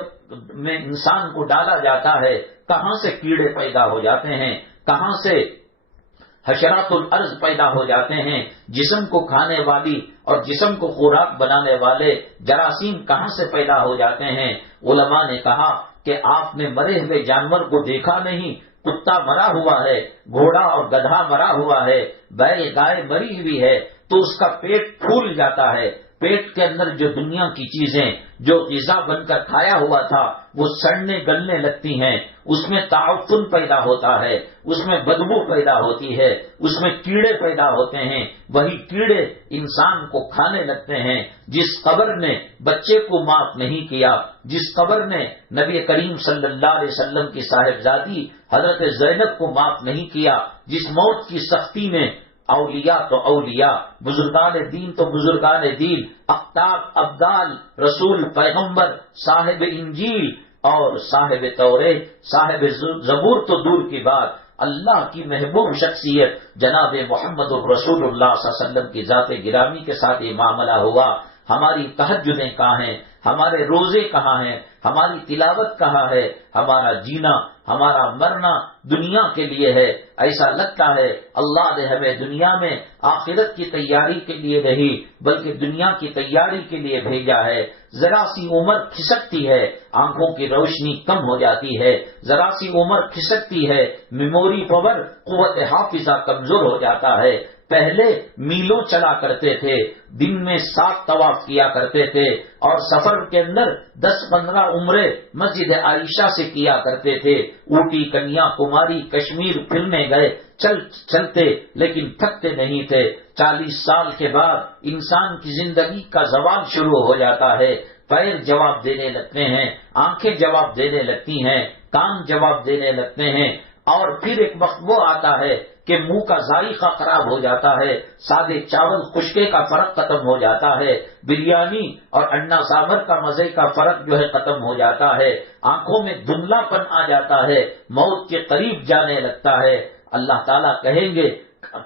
میں انسان کو ڈالا جاتا ہے، کہاں سے کیڑے پیدا ہو جاتے ہیں، کہاں سے حشرات الارض پیدا ہو جاتے ہیں، جسم کو کھانے والی اور جسم کو خوراک بنانے والے جراثیم کہاں سے پیدا ہو جاتے ہیں۔ علماء نے کہا کہ آپ نے مرے ہوئے جانور کو دیکھا نہیں، کتا مرا ہوا ہے، گھوڑا اور گدھا مرا ہوا ہے، بیل گائے مری ہوئی ہے، تو اس کا پیٹ پھول جاتا ہے، پیٹ کے اندر جو دنیا کی چیزیں جو غذا بن کر کھایا ہوا تھا وہ سڑنے گلنے لگتی ہیں، اس میں تعفن پیدا ہوتا ہے، اس میں بدبو پیدا ہوتی ہے، اس میں کیڑے پیدا ہوتے ہیں، وہی کیڑے انسان کو کھانے لگتے ہیں۔ جس قبر نے بچے کو معاف نہیں کیا، جس قبر نے نبی کریم صلی اللہ علیہ وسلم کی صاحبزادی حضرت زینب کو معاف نہیں کیا، جس موت کی سختی میں اولیاء تو اولیاء، بزرگان دین تو بزرگان دین، اقطاب ابدال، رسول پیغمبر، صاحب انجیل اور صاحب توریت، صاحب زبور تو دور کی بات، اللہ کی محبوب شخصیت جناب محمد الرسول اللہ صلی اللہ علیہ وسلم کی ذات گرامی کے ساتھ یہ معاملہ ہوا. ہماری تہجدیں کہاں ہیں؟ ہمارے روزے کہاں ہیں؟ ہماری تلاوت کہاں ہے؟ ہمارا جینا، ہمارا مرنا دنیا کے لیے ہے. ایسا لگتا ہے اللہ نے ہمیں دنیا میں آخرت کی تیاری کے لیے نہیں بلکہ دنیا کی تیاری کے لیے بھیجا ہے. ذرا سی عمر کھسکتی ہے، آنکھوں کی روشنی کم ہو جاتی ہے. ذرا سی عمر کھسکتی ہے، میموری پاور، قوت حافظہ کمزور ہو جاتا ہے. پہلے میلوں چلا کرتے تھے، دن میں 7 طواف کیا کرتے تھے اور سفر کے اندر 10-15 عمرے مسجد عائشہ سے کیا کرتے تھے. اوٹی، کنیا کماری، کشمیر پھرنے گئے، چلتے لیکن تھکتے نہیں تھے. 40 سال کے بعد انسان کی زندگی کا زوال شروع ہو جاتا ہے. پیر جواب دینے لگتے ہیں، آنکھیں جواب دینے لگتی ہیں، کان جواب دینے لگتے ہیں، اور پھر ایک وقت وہ آتا ہے کہ منہ کا ذائقہ خراب ہو جاتا ہے. سادے چاول خشکے کا فرق ختم ہو جاتا ہے. بریانی اور انڈا سامر کا مزے کا فرق جو ہے ختم ہو جاتا ہے. آنکھوں میں دھندلا پن آ جاتا ہے. موت کے قریب جانے لگتا ہے. اللہ تعالیٰ کہیں گے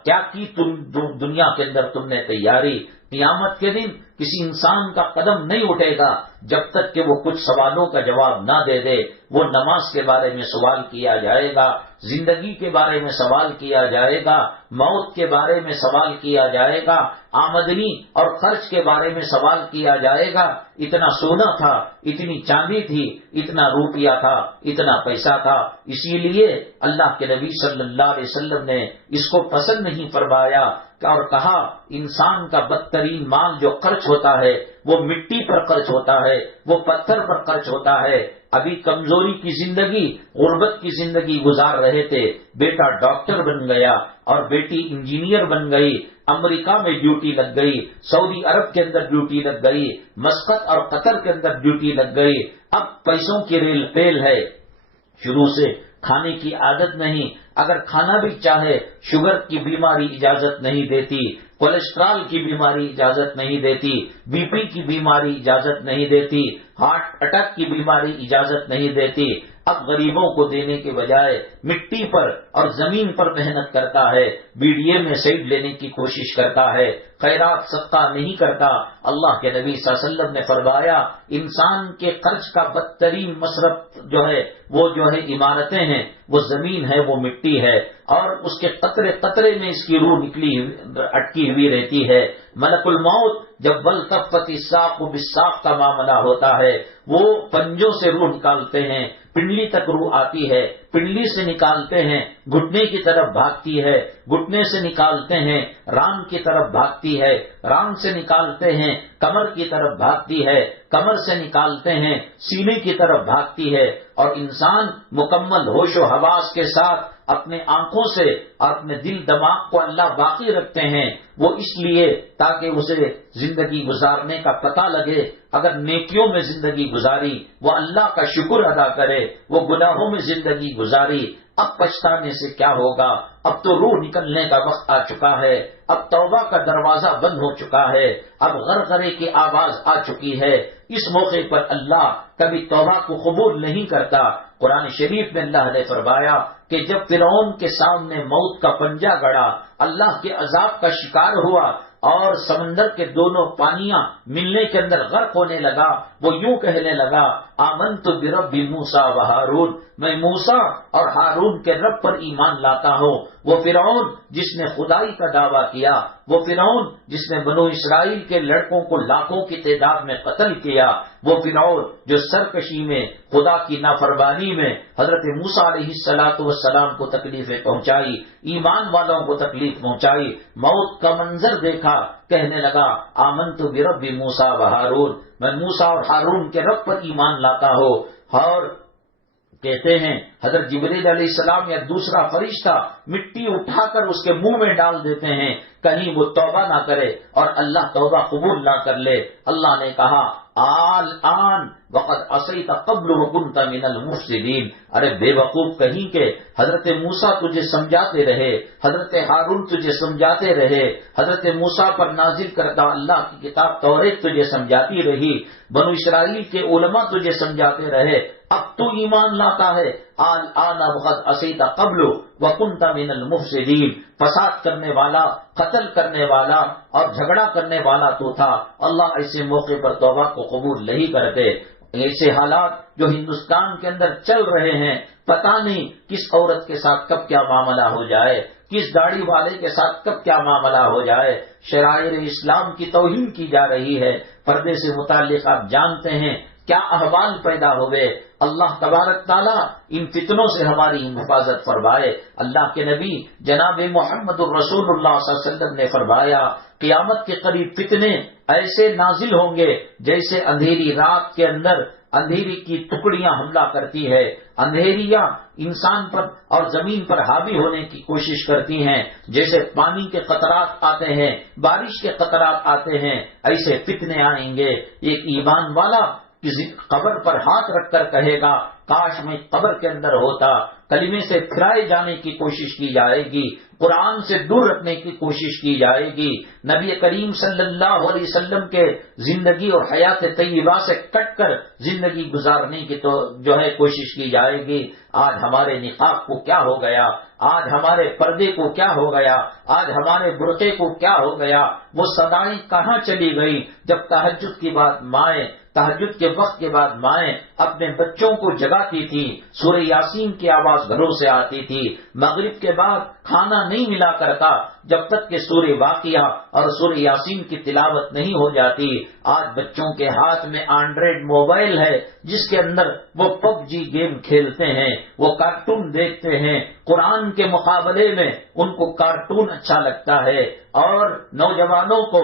کیا کی تم دنیا کے اندر تم نے تیاری؟ قیامت کے دن کسی انسان کا قدم نہیں اٹھے گا جب تک کہ وہ کچھ سوالوں کا جواب نہ دے دے. وہ نماز کے بارے میں سوال کیا جائے گا، زندگی کے بارے میں سوال کیا جائے گا، موت کے بارے میں سوال کیا جائے گا، آمدنی اور خرچ کے بارے میں سوال کیا جائے گا. اتنا سونا تھا، اتنی چاندی تھی، اتنا روپیہ تھا، اتنا پیسہ تھا. اسی لیے اللہ کے نبی صلی اللہ علیہ وسلم نے اس کو پسند نہیں فرمایا اور کہا انسان کا بدترین مال جو خرچ ہوتا ہے وہ مٹی پر خرچ ہوتا ہے، وہ پتھر پر خرچ ہوتا ہے. ابھی کمزوری کی زندگی، غربت کی زندگی گزار رہے تھے. بیٹا ڈاکٹر بن گیا اور بیٹی انجینئر بن گئی. امریکہ میں ڈیوٹی لگ گئی، سعودی عرب کے اندر ڈیوٹی لگ گئی، مسقط اور قطر کے اندر ڈیوٹی لگ گئی. اب پیسوں کی ریل پیل ہے. شروع سے کھانے کی عادت نہیں، اگر کھانا بھی چاہے شوگر کی بیماری اجازت نہیں دیتی، کولیسٹرول کی بیماری اجازت نہیں دیتی، بی پی کی بیماری اجازت نہیں دیتی، ہارٹ اٹیک کی بیماری اجازت نہیں دیتی. اب غریبوں کو دینے کے بجائے مٹی پر اور زمین پر محنت کرتا ہے، بی ڈی اے میں سیٹ لینے کی کوشش کرتا ہے، خیرات صدقہ نہیں کرتا. اللہ کے نبی صلی اللہ علیہ وسلم نے فرمایا انسان کے خرچ کا بدترین مصرف جو ہے وہ جو ہے عمارتیں ہیں، وہ زمین ہے، وہ مٹی ہے، اور اس کے قطرے قطرے میں اس کی روح نکلی اٹکی ہوئی رہتی ہے. ملک الموت جب والتفت الساق بالساق کا معاملہ ہوتا ہے وہ پنجوں سے روح نکالتے ہیں، پنڈلی تک روح آتی ہے، پنڈلی سے نکالتے ہیں گھٹنے کی طرف بھاگتی ہے، گھٹنے سے نکالتے ہیں ران کی طرف بھاگتی ہے، ران سے نکالتے ہیں کمر کی طرف بھاگتی ہے، کمر سے نکالتے ہیں سینے کی طرف بھاگتی ہے. اور انسان مکمل ہوش و حواس کے ساتھ اپنے آنکھوں سے اور اپنے دل دماغ کو اللہ باقی رکھتے ہیں، وہ اس لیے تاکہ اسے زندگی گزارنے کا پتہ لگے. اگر نیکیوں میں زندگی گزاری وہ اللہ کا شکر ادا کرے، وہ گناہوں میں زندگی گزاری اب پچھتانے سے کیا ہوگا؟ اب تو روح نکلنے کا وقت آ چکا ہے، اب توبہ کا دروازہ بند ہو چکا ہے، اب غرغرے کی آواز آ چکی ہے. اس موقع پر اللہ کبھی توبہ کو قبول نہیں کرتا. قرآن شریف میں اللہ نے فرمایا کہ جب فرعون کے سامنے موت کا پنجہ گڑا، اللہ کے عذاب کا شکار ہوا اور سمندر کے دونوں پانیاں ملنے کے اندر غرق ہونے لگا، وہ یوں کہنے لگا آمنت برب موسیٰ و ہارون، میں موسیٰ اور ہارون کے رب پر ایمان لاتا ہوں. وہ فرعون جس نے خدائی کا دعویٰ کیا، وہ فرعون جس نے بنو اسرائیل کے لڑکوں کو لاکھوں کی تعداد میں قتل کیا، وہ فرعون جو سرکشی میں، خدا کی نافرمانی میں حضرت موسیٰ علیہ السلام کو تکلیفیں پہنچائی، ایمان والوں کو تکلیف پہنچائی، موت کا منظر دیکھا، کہنے لگا آمنت برب موسیٰ و ہارون، میں موسیٰ اور ہارون کے رب پر ایمان لاتا ہوں. اور کہتے ہیں حضرت جبریل علیہ السلام یا دوسرا فرشتہ مٹی اٹھا کر اس کے منہ میں ڈال دیتے ہیں کہیں وہ توبہ نہ کرے اور اللہ توبہ قبول نہ کر لے. اللہ نے کہا آن وقد عصیت قبل وکنت من المفسدین. ارے بے وقوف کہیں کہ حضرت موسیٰ تجھے سمجھاتے رہے، حضرت ہارون تجھے سمجھاتے رہے، حضرت موسیٰ پر نازل کردہ اللہ کی کتاب توریت تجھے سمجھاتی رہی، بنو اسرائیل کے علماء تجھے سمجھاتے رہے، اب تو ایمان لاتا ہے، آن وقد عصیت قبل وکنت من المفسدین، فساد کرنے والا، قتل کرنے والا اور جھگڑا کرنے والا تو تھا، اللہ ایسے موقع پر توبہ کو قبول نہیں کرتے۔ ایسے حالات جو ہندوستان کے اندر چل رہے ہیں، پتہ نہیں کس عورت کے ساتھ کب کیا معاملہ ہو جائے، کس گاڑی والے کے ساتھ کب کیا معاملہ ہو جائے، شرائع اسلام کی توہین کی جا رہی ہے۔ پردے سے متعلق آپ جانتے ہیں کیا احوال پیدا ہوئے۔ اللہ تبارک تعالیٰ ان فتنوں سے ہماری حفاظت فرمائے۔ اللہ کے نبی جناب محمد الرسول اللہ صلی اللہ علیہ وسلم نے فرمایا، قیامت کے قریب فتنے ایسے نازل ہوں گے جیسے اندھیری رات کے اندر اندھیری کی ٹکڑیاں حملہ کرتی ہے، اندھیریاں انسان پر اور زمین پر حاوی ہونے کی کوشش کرتی ہیں، جیسے پانی کے قطرات آتے ہیں، بارش کے قطرات آتے ہیں، ایسے فتنے آئیں گے۔ ایک ایمان والا کسی قبر پر ہاتھ رکھ کر کہے گا، کاش میں قبر کے اندر ہوتا۔ کلمے سے پھرائے جانے کی کوشش کی جائے گی، قرآن سے دور رکھنے کی کوشش کی جائے گی، نبی کریم صلی اللہ علیہ وسلم کے زندگی اور حیات طیبہ سے کٹ کر زندگی گزارنے کی تو کوشش کی جائے گی۔ آج ہمارے نقاب کو کیا ہو گیا، آج ہمارے پردے کو کیا ہو گیا، آج ہمارے برقعے کو کیا ہو گیا، وہ صدائیں کہاں چلی گئی جب تہجد کی بات مائیں، تہجد کے وقت کے بعد مائیں اپنے بچوں کو جگاتی تھی، سورہ یاسین کی آواز گھروں سے آتی تھی، مغرب کے بعد کھانا نہیں ملا کرتا جب تک کہ سورہ واقعہ اور سورہ یاسین کی تلاوت نہیں ہو جاتی۔ آج بچوں کے ہاتھ میں اینڈرائڈ موبائل ہے جس کے اندر وہ پب جی گیم کھیلتے ہیں، وہ کارٹون دیکھتے ہیں، قرآن کے مقابلے میں ان کو کارٹون اچھا لگتا ہے، اور نوجوانوں کو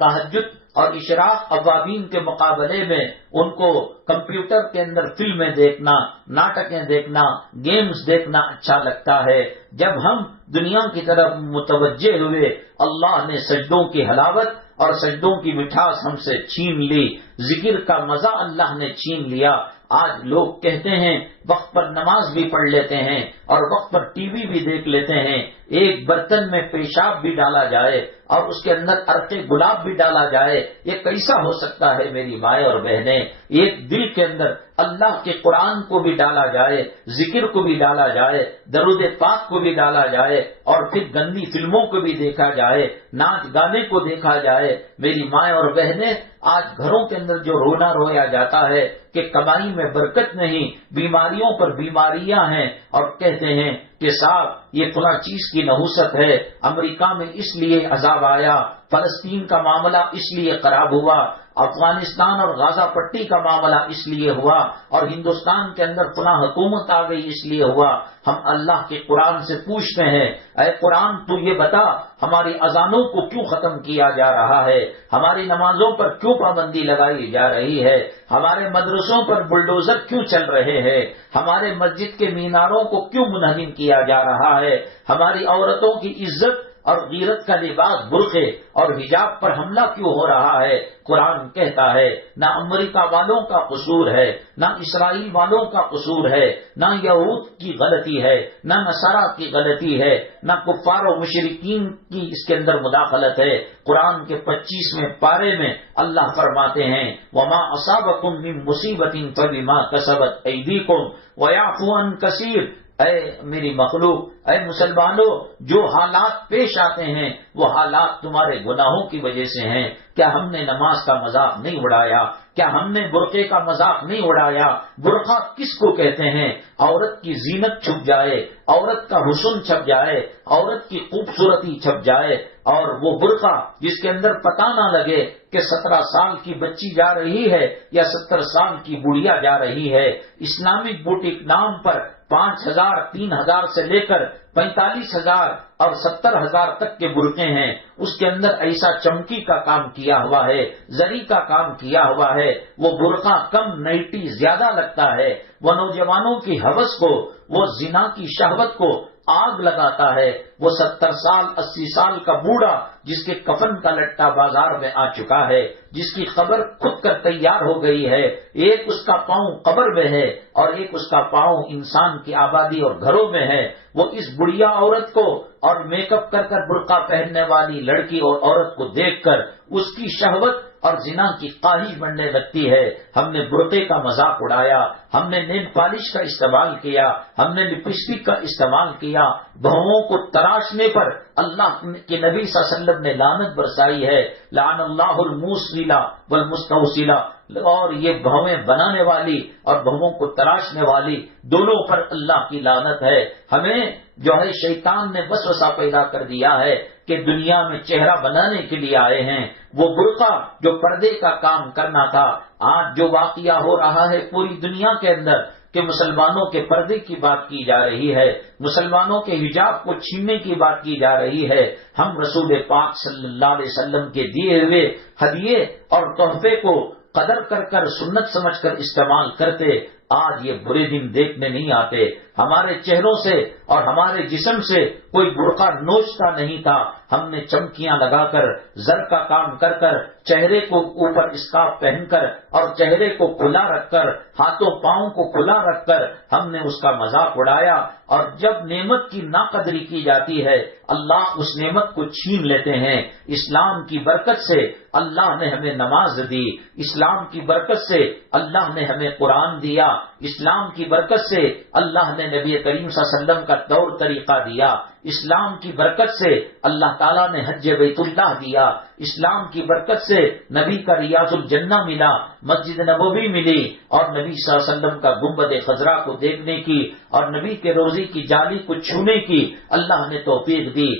تہجد اور اشراق اوابین کے مقابلے میں ان کو کمپیوٹر کے اندر فلمیں دیکھنا، ناٹکیں دیکھنا، گیمز دیکھنا اچھا لگتا ہے۔ جب ہم دنیا کی طرف متوجہ ہوئے، اللہ نے سجدوں کی حلاوت اور سجدوں کی مٹھاس ہم سے چھین لی، ذکر کا مزہ اللہ نے چھین لیا۔ آج لوگ کہتے ہیں وقت پر نماز بھی پڑھ لیتے ہیں اور وقت پر ٹی وی بھی دیکھ لیتے ہیں، ایک برتن میں پیشاب بھی ڈالا جائے اور اس کے اندر عرق گلاب بھی ڈالا جائے، یہ کیسا ہو سکتا ہے میری مائیں اور بہنیں؟ ایک دل کے اندر اللہ کے قرآن کو بھی ڈالا جائے، ذکر کو بھی ڈالا جائے، درود پاک کو بھی ڈالا جائے، اور پھر گندی فلموں کو بھی دیکھا جائے، ناچ گانے کو دیکھا جائے۔ میری مائیں اور بہنیں، آج گھروں کے اندر جو رونا رویا جاتا ہے کہ کمائی میں برکت نہیں، بیماریوں پر بیماریاں ہیں، اور کہتے ہیں کہ صاحب یہ فلاں چیز کی نحوست ہے، امریکہ میں اس لیے عذاب آیا، فلسطین کا معاملہ اس لیے خراب ہوا، افغانستان اور غازہ پٹی کا معاملہ اس لیے ہوا، اور ہندوستان کے اندر فلاں حکومت آ گئی اس لیے ہوا۔ ہم اللہ کے قرآن سے پوچھتے ہیں، اے قرآن تو یہ بتا ہماری اذانوں کو کیوں ختم کیا جا رہا ہے، ہماری نمازوں پر کیوں پابندی لگائی جا رہی ہے، ہمارے مدرسوں پر بلڈوزر کیوں چل رہے ہیں، ہمارے مسجد کے میناروں کو کیوں منہدم کیا جا رہا ہے، ہماری عورتوں کی عزت اور غیرت کا لباس برقعے اور حجاب پر حملہ کیوں ہو رہا ہے؟ قرآن کہتا ہے نہ امریکہ والوں کا قصور ہے، نہ اسرائیل والوں کا قصور ہے، نہ یہود کی غلطی ہے، نہ نصارہ کی غلطی ہے، نہ کفار و مشرکین کی اس کے اندر مداخلت ہے۔ قرآن کے 25ویں پارے میں اللہ فرماتے ہیں وَمَا أَصَابَكُم مِّن مُّصِيبَةٍ فَبِمَا كَسَبَتْ أَيْدِيكُمْ وَيَعْفُو عَن كَثِيرٍ۔ اے میری مخلوق، اے مسلمانوں، جو حالات پیش آتے ہیں وہ حالات تمہارے گناہوں کی وجہ سے ہیں۔ کیا ہم نے نماز کا مذاق نہیں اڑایا؟ کیا ہم نے برقعے کا مذاق نہیں اڑایا؟ برقع کس کو کہتے ہیں؟ عورت کی زینت چھپ جائے، عورت کا حسن چھپ جائے، عورت کی خوبصورتی چھپ جائے، اور وہ برقع جس کے اندر پتہ نہ لگے کہ 17 سال کی بچی جا رہی ہے یا 70 سال کی بڑھیا جا رہی ہے۔ اسلامک بوٹیک نام پر 5,000 3,000 سے لے کر 45,000 اور 70,000 تک کے برقعے ہیں، اس کے اندر ایسا چمکی کا کام کیا ہوا ہے، زری کا کام کیا ہوا ہے، وہ برقع کم نائٹی زیادہ لگتا ہے، وہ نوجوانوں کی ہوس کو، وہ زنا کی شہوت کو آگ لگاتا ہے۔ وہ 70 سال 80 سال کا بوڑھا جس کے کفن کا لٹا بازار میں آ چکا ہے، جس کی قبر خود کر تیار ہو گئی ہے، ایک اس کا پاؤں قبر میں ہے اور ایک اس کا پاؤں انسان کی آبادی اور گھروں میں ہے، وہ اس بڑھیا عورت کو اور میک اپ کر کر برقع پہننے والی لڑکی اور عورت کو دیکھ کر اس کی شہوت اور زنا کی خواہش بننے لگتی ہے. ہم نے برقعے کا مذاق اڑایا، ہم نے نیل پالش کا استعمال کیا، ہم نے لپسٹک کا استعمال کیا. بہوؤں کو تراشنے پر اللہ کے نبی صلی اللہ علیہ وسلم نے لعنت برسائی ہے. لعن اللہ الموسلہ والمستوسلہ. اور یہ بہویں بنانے والی اور بہوؤں کو تراشنے والی دونوں پر اللہ کی لعنت ہے. ہمیں جو ہے شیطان نے وسوسہ پیدا کر دیا ہے کہ دنیا میں چہرہ بنانے کے لیے آئے ہیں. وہ برقع جو پردے کا کام کرنا تھا، آج جو واقعہ ہو رہا ہے پوری دنیا کے اندر کہ مسلمانوں کے پردے کی بات کی جا رہی ہے، مسلمانوں کے حجاب کو چھیننے کی بات کی جا رہی ہے. ہم رسول پاک صلی اللہ علیہ وسلم کے دیے ہوئے ہدیے اور تحفے کو قدر کر کر سنت سمجھ کر استعمال کرتے، آج یہ برے دن دیکھنے نہیں آتے. ہمارے چہروں سے اور ہمارے جسم سے کوئی برقع نوچتا نہیں تھا. ہم نے چمکیاں لگا کر، زر کا کام کر کر، چہرے کو اوپر اسکارف پہن کر اور چہرے کو کھلا رکھ کر، ہاتھوں پاؤں کو کھلا رکھ کر ہم نے اس کا مذاق اڑایا. اور جب نعمت کی ناقدری کی جاتی ہے اللہ اس نعمت کو چھین لیتے ہیں. اسلام کی برکت سے اللہ نے ہمیں نماز دی، اسلام کی برکت سے اللہ نے ہمیں قرآن دیا، اسلام کی برکت سے اللہ نے نبی کریم صلی اللہ علیہ وسلم کا طور طریقہ دیا، اسلام کی برکت سے اللہ تعالیٰ نے حج بیت اللہ دیا، اسلام کی برکت سے نبی کا ریاض الجنہ ملا، مسجد نبوی ملی، اور نبی صلی اللہ علیہ وسلم کا گنبد خضرا کو دیکھنے کی اور نبی کے روضے کی جالی کو چھونے کی اللہ نے توفیق دی.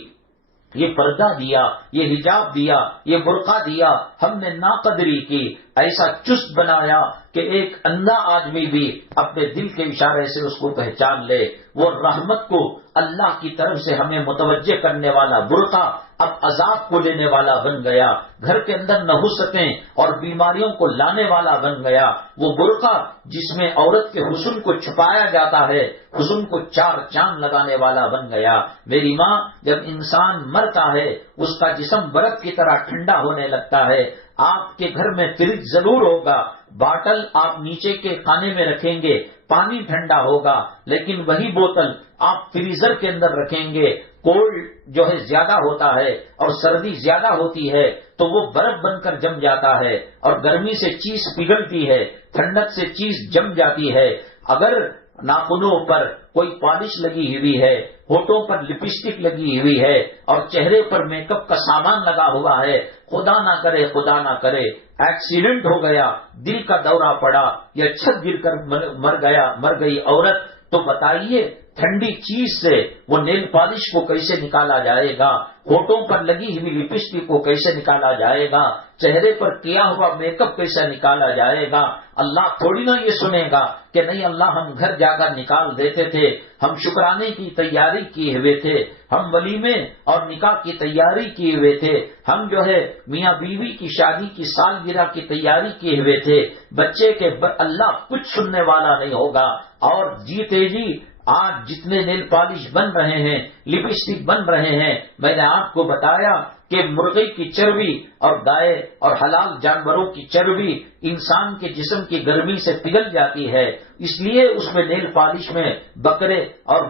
یہ پردہ دیا، یہ حجاب دیا، یہ برقع دیا، ہم نے ناقدری کی، ایسا چست بنایا کہ ایک اندھا آدمی بھی اپنے دل کے اشارے سے اس کو پہچان لے. وہ رحمت کو اللہ کی طرف سے ہمیں متوجہ کرنے والا برقع اب عذاب کو لینے والا بن گیا، گھر کے اندر نحوستیں اور بیماریوں کو لانے والا بن گیا. وہ برقع جس میں عورت کے حسن کو چھپایا جاتا ہے، حسن کو چار چاند لگانے والا بن گیا. میری ماں، جب انسان مرتا ہے اس کا جسم برف کی طرح ٹھنڈا ہونے لگتا ہے. آپ کے گھر میں فریج ضرور ہوگا، باٹل آپ نیچے کے خانے میں رکھیں گے، پانی ٹھنڈا ہوگا، لیکن وہی بوتل آپ فریزر کے اندر رکھیں گے، کولڈ جو ہے زیادہ ہوتا ہے اور سردی زیادہ ہوتی ہے تو وہ برف بن کر جم جاتا ہے، اور گرمی سے چیز پگھلتی ہے، ٹھنڈک سے چیز جم جاتی ہے. اگر ناخنوں پر کوئی پالش لگی ہوئی ہے، ہونٹوں پر لپسٹک لگی ہوئی ہے اور چہرے پر میک اپ کا سامان لگا ہوا ہے، خدا نہ کرے ایکسیڈنٹ ہو گیا، دل کا دورہ پڑا یا چھت گر کر مر گئی عورت، تو بتائیے ٹھنڈی چیز سے وہ نیل پالش کو کیسے نکالا جائے گا، ہونٹوں پر لگی ہوئی لپسٹک کو کیسے نکالا جائے گا، چہرے پر کیا ہوا میک اپ کیسے نکالا جائے گا. اللہ تھوڑی نہ یہ سنے گا کہ نہیں اللہ ہم گھر جا کر نکال دیتے تھے، ہم شکرانے کی تیاری کیے ہوئے تھے، ہم ولیمے اور نکاح کی تیاری کیے ہوئے تھے، ہم جو ہے میاں بیوی کی شادی کی سالگرہ کی تیاری کیے ہوئے تھے. بچے کے اللہ کچھ سننے والا نہیں ہوگا. اور جیتے جی آج جتنے نیل پالش بن رہے ہیں، لپسٹک بن رہے ہیں، میں نے آپ کو بتایا کہ مرغی کی چربی اور گائے اور حلال جانوروں کی چربی انسان کے جسم کی گرمی سے پگھل جاتی ہے، اس لیے اس میں نیل پالش میں بکرے اور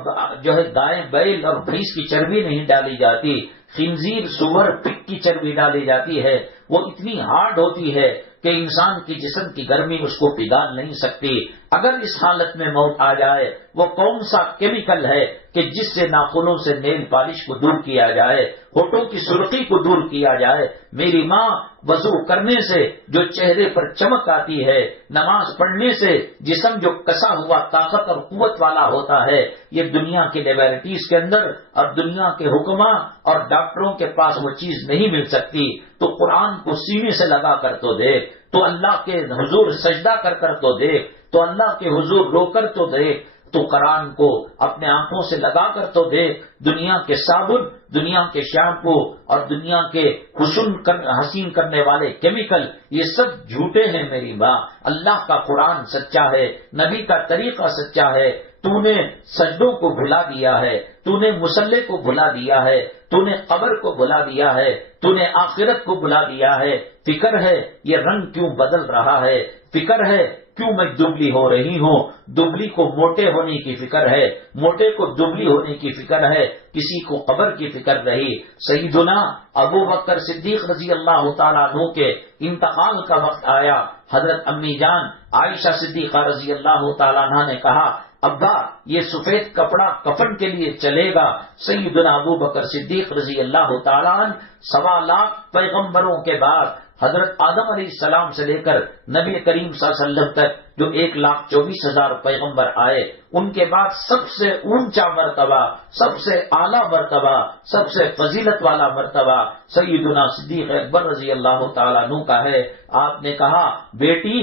جو ہے گائے بیل اور بھینس کی چربی نہیں ڈالی جاتی، خنزیر سور پگ کی چربی ڈالی جاتی ہے. وہ اتنی ہارڈ ہوتی ہے کہ انسان کی جسم کی گرمی اس کو پگھال نہیں سکتی. اگر اس حالت میں موت آ جائے، وہ کون سا کیمیکل ہے کہ جس سے ناخنوں سے نیل پالش کو دور کیا جائے، ہونٹوں کی سرخی کو دور کیا جائے. میری ماں، وضو کرنے سے جو چہرے پر چمک آتی ہے، نماز پڑھنے سے جسم جو کسا ہوا طاقت اور قوت والا ہوتا ہے، یہ دنیا کے لیبارٹریز کے اندر اور دنیا کے حکماں اور ڈاکٹروں کے پاس وہ چیز نہیں مل سکتی. تو قرآن کو سینے سے لگا کر تو دیکھ، تو اللہ کے حضور سجدہ کر تو دیکھ، تو اللہ کے حضور رو کر تو دیکھ، تو قرآن کو اپنے آنکھوں سے لگا کر تو دیکھ. دنیا کے صابن، دنیا کے شیمپو اور دنیا کے حسین کرنے والے کیمیکل، یہ سب جھوٹے ہیں میری ماں. اللہ کا قرآن سچا ہے، نبی کا طریقہ سچا ہے. تو نے سجدوں کو بھلا دیا ہے، تو نے مصلی کو بھلا دیا ہے، تو نے قبر کو بھلا دیا ہے، تو نے آخرت کو بھلا دیا ہے. فکر ہے یہ رنگ کیوں بدل رہا ہے، فکر ہے کیوں میں دبلی ہو رہی ہوں؟ دبلی کو موٹے ہونے کی فکر ہے، موٹے کو دبلی ہونے کی فکر ہے، کسی کو قبر کی فکر نہیں۔ سیدنا ابو بکر صدیق رضی اللہ تعالیٰ عنہ کے انتقال کا وقت آیا، حضرت امی جان عائشہ صدیقہ رضی اللہ تعالیٰ عنہ نے کہا ابا یہ سفید کپڑا کفن کے لیے چلے گا؟ سیدنا ابو بکر صدیق رضی اللہ تعالیٰ عنہ 1.25 لاکھ پیغمبروں کے بعد حضرت آدم علیہ السلام سے لے کر نبی کریم صلی اللہ علیہ وسلم تک جو 1,24,000 پیغمبر آئے، ان کے بعد سب سے اونچا مرتبہ، سب سے اعلیٰ مرتبہ، سب سے فضیلت والا مرتبہ سیدنا صدیق اکبر رضی اللہ تعالیٰ عنہ کا ہے۔ آپ نے کہا بیٹی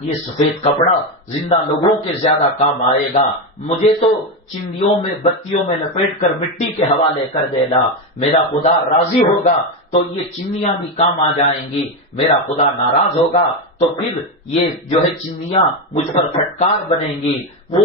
یہ سفید کپڑا زندہ لوگوں کے زیادہ کام آئے گا، مجھے تو چندیوں میں بتیوں میں لپیٹ کر مٹی کے حوالے کر دینا، میرا خدا راضی ہوگا تو یہ چندیاں بھی کام آ جائیں گی، میرا خدا ناراض ہوگا تو پھر یہ جو ہے چندیاں مجھ پر پھٹکار بنیں گی۔ وہ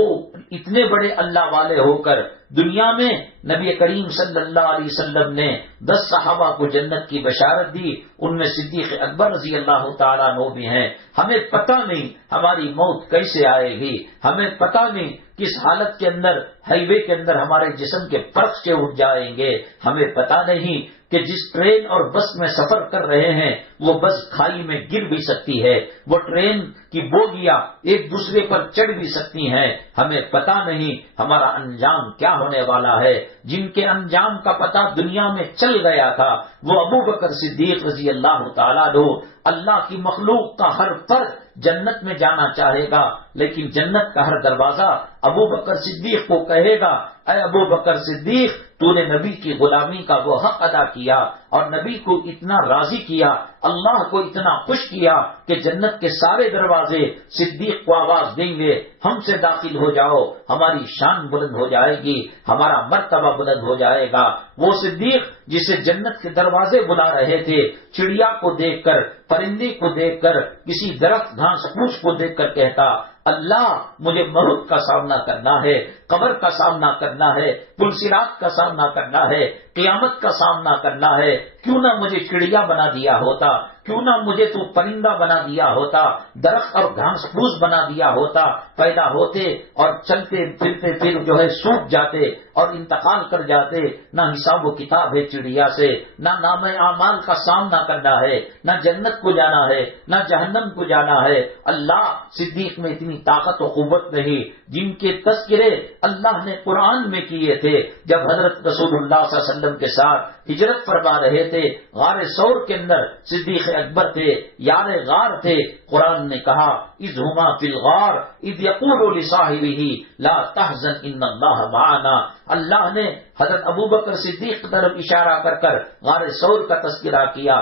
اتنے بڑے اللہ والے ہو کر دنیا میں نبی کریم صلی اللہ علیہ وسلم نے 10 صحابہ کو جنت کی بشارت دی، ان میں صدیق اکبر رضی اللہ تعالیٰ عنہ بھی ہیں۔ ہمیں پتہ نہیں ہماری موت کیسے آئے گی، ہمیں پتہ نہیں کس حالت کے اندر ہائی وے کے اندر ہمارے جسم کے پرخچے اٹھ جائیں گے، ہمیں پتہ نہیں کہ جس ٹرین اور بس میں سفر کر رہے ہیں وہ بس کھائی میں گر بھی سکتی ہے، وہ ٹرین کی بوگیاں ایک دوسرے پر چڑھ بھی سکتی ہیں، ہمیں پتہ نہیں ہمارا انجام کیا ہونے والا ہے۔ جن کے انجام کا پتہ دنیا میں چل گیا تھا وہ ابو بکر صدیق رضی اللہ تعالیٰ عنہ، اللہ کی مخلوق کا ہر فرد جنت میں جانا چاہے گا، لیکن جنت کا ہر دروازہ ابو بکر صدیق کو کہے گا اے ابو بکر صدیق تو نے نبی کی غلامی کا وہ حق ادا کیا اور نبی کو اتنا راضی کیا، اللہ کو اتنا خوش کیا کہ جنت کے سارے دروازے صدیق کو آواز دیں گے ہم سے داخل ہو جاؤ، ہماری شان بلند ہو جائے گی، ہمارا مرتبہ بلند ہو جائے گا۔ وہ صدیق جسے جنت کے دروازے بلا رہے تھے، چڑیا کو دیکھ کر، پرندے کو دیکھ کر، کسی درخت گھاس پھوس کو دیکھ کر کہتا اللہ مجھے موت کا سامنا کرنا ہے، قبر کا سامنا کرنا ہے، پلسرات کا سامنا کرنا ہے، قیامت کا سامنا کرنا ہے، کیوں نہ مجھے چڑیا بنا دیا ہوتا، کیوں نہ مجھے تو پرندہ بنا دیا ہوتا، درخت اور گھاس پھوس بنا دیا ہوتا، پیدا ہوتے اور چلتے پھرتے پھر جو ہے سوکھ جاتے اور انتقال کر جاتے، نہ حساب و کتاب ہے چڑیا سے، نہ نام اعمال کا سامنا کرنا ہے، نہ جنت کو جانا ہے نہ جہنم کو جانا ہے۔ اللہ صدیق میں اتنی طاقت و قوت نہیں، جن کے تذکرے اللہ نے قرآن میں کیے تھے جب حضرت رسول اللہ صلی اللہ علیہ وسلم کے ساتھ ہجرت فرما رہے تھے، غار ثور کے اندر صدیق اکبر تھے، یار غار تھے، قرآن نے کہا اذ ہما فی الغار اذ یقول لصاحبہ لا تحزن ان اللہ معنا۔ اللہ نے حضرت ابو بکر صدیق کی طرف اشارہ کر کر غار ثور کا تذکرہ کیا۔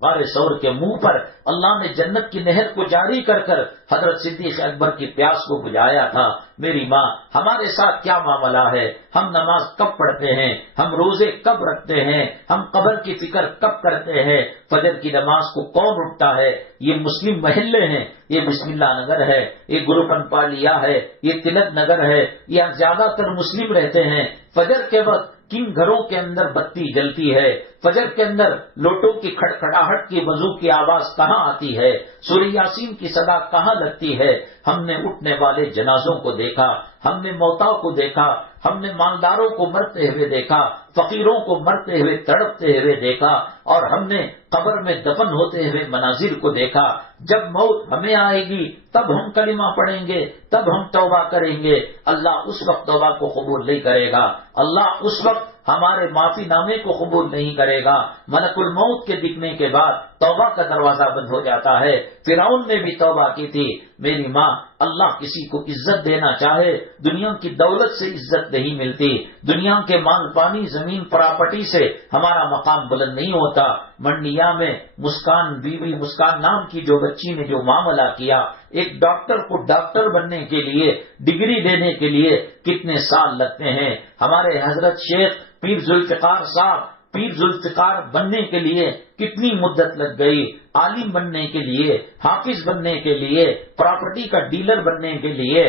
غار ثور کے منہ پر اللہ نے جنت کی نہر کو جاری کر کر حضرت صدیق اکبر کی پیاس کو بجھایا تھا۔ میری ماں ہمارے ساتھ کیا معاملہ ہے؟ ہم نماز کب پڑھتے ہیں؟ ہم روزے کب رکھتے ہیں؟ ہم قبر کی فکر کب کرتے ہیں؟ فجر کی نماز کو کون اٹھتا ہے؟ یہ مسلم محلے ہیں، یہ بسم اللہ نگر ہے، یہ گروپن پالیا ہے، یہ تلک نگر ہے، یہاں زیادہ تر مسلم رہتے ہیں۔ فجر کے وقت کن گھروں کے اندر بتی جلتی ہے؟ فجر کے اندر لوٹوں کی کھڑکھڑاہٹ کی وضو کی آواز کہاں آتی ہے؟ سورہ یاسین کی صدا کہاں لگتی ہے؟ ہم نے اٹھنے والے جنازوں کو دیکھا، ہم نے موتا کو دیکھا، ہم نے مالداروں کو مرتے ہوئے دیکھا، فقیروں کو مرتے ہوئے تڑپتے ہوئے دیکھا، اور ہم نے قبر میں دفن ہوتے ہوئے مناظر کو دیکھا۔ جب موت ہمیں آئے گی تب ہم کلمہ پڑھیں گے، تب ہم توبہ کریں گے، اللہ اس وقت توبہ کو قبول نہیں کرے گا، اللہ اس وقت ہمارے معافی نامے کو قبول نہیں کرے گا۔ ملک الموت کے دکھنے کے بعد توبہ کا دروازہ بند ہو جاتا ہے۔ فرعون نے بھی توبہ کی تھی۔ میری ماں، اللہ کسی کو عزت دینا چاہے، دنیا کی دولت سے عزت نہیں ملتی، دنیا کے مال پانی زمین پراپرٹی سے ہمارا مقام بلند نہیں ہوتا۔ منڈیا میں مسکان بیوی مسکان نام کی جو بچی نے جو معاملہ کیا، ایک ڈاکٹر کو ڈاکٹر بننے کے لیے، ڈگری دینے کے لیے کتنے سال لگتے ہیں۔ ہمارے حضرت شیخ پیر ذوالفقار صاحب پیر ذوالفقار بننے کے لیے کتنی مدت لگ گئی، عالم بننے کے لیے، حافظ بننے کے لیے، پراپرٹی کا ڈیلر بننے کے لیے،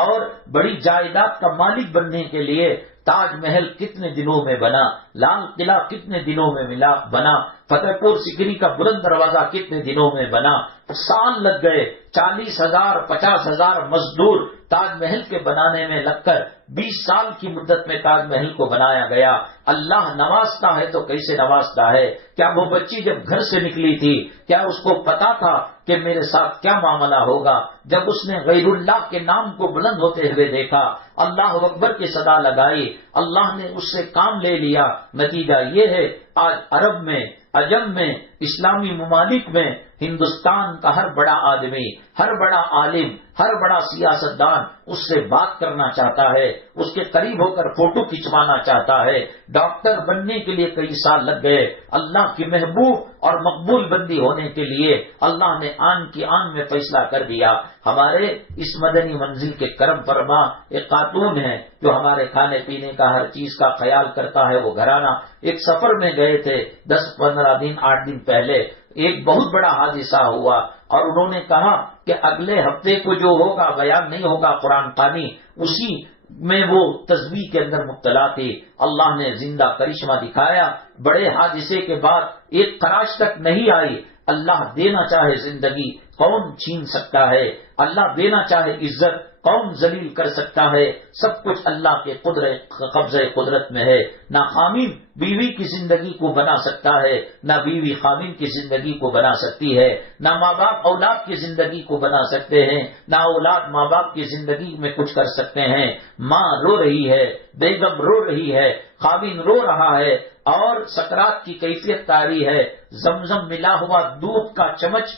اور بڑی جائیداد کا مالک بننے کے لیے۔ تاج محل کتنے دنوں میں بنا، لال قلعہ کتنے دنوں میں بنا، فتح پور سیکری کا بلند دروازہ کتنے دنوں میں بنا، سال لگ گئے، 40,000 50,000 مزدور تاج محل کے بنانے میں لگ کر 20 سال کی مدت میں تاج محل کو بنایا گیا۔ اللہ نوازتا ہے تو کیسے نوازتا ہے؟ کیا وہ بچی جب گھر سے نکلی تھی کیا اس کو پتا تھا کہ میرے ساتھ کیا معاملہ ہوگا؟ جب اس نے غیر اللہ کے نام کو بلند ہوتے ہوئے دیکھا، اللہ اکبر کی صدا لگائی، اللہ نے اس سے کام لے لیا۔ نتیجہ یہ ہے آج عرب میں، عجم میں، اسلامی ممالک میں ہندوستان کا ہر بڑا آدمی، ہر بڑا عالم، ہر بڑا سیاستدان اس سے بات کرنا چاہتا ہے، اس کے قریب ہو کر فوٹو کھنچوانا چاہتا ہے۔ ڈاکٹر بننے کے لیے کئی سال لگ گئے، اللہ کی محبوب اور مقبول بندی ہونے کے لیے اللہ نے آن کی آن میں فیصلہ کر دیا۔ ہمارے اس مدنی منزل کے کرم فرما ایک خاتون ہے جو ہمارے کھانے پینے کا ہر چیز کا خیال کرتا ہے، وہ گھرانہ ایک سفر میں گئے تھے 10-15 دن 8 دن پہلے، ایک بہت بڑا حادثہ ہوا اور انہوں نے کہا کہ اگلے ہفتے کو جو ہوگا بیان نہیں ہوگا قرآن خوانی، اسی میں وہ تسبیح کے اندر مبتلا تھی۔ اللہ نے زندہ کرشمہ دکھایا، بڑے حادثے کے بعد ایک خراش تک نہیں آئی۔ اللہ دینا چاہے زندگی کون چھین سکتا ہے؟ اللہ دینا چاہے عزت کون ذلیل کر سکتا ہے؟ سب کچھ اللہ کے قبضہ قدرت میں ہے۔ نہ خامین بیوی کی زندگی کو بنا سکتا ہے، نہ بیوی خامین کی زندگی کو بنا سکتی ہے، نہ ماں باپ اولاد کی زندگی کو بنا سکتے ہیں، نہ اولاد ماں باپ کی زندگی میں کچھ کر سکتے ہیں۔ ماں رو رہی ہے، بیگم رو رہی ہے، خامین رو رہا ہے اور سکرات کی کیفیت طاری ہے۔ زمزم ملا ہوا دودھ کا چمچ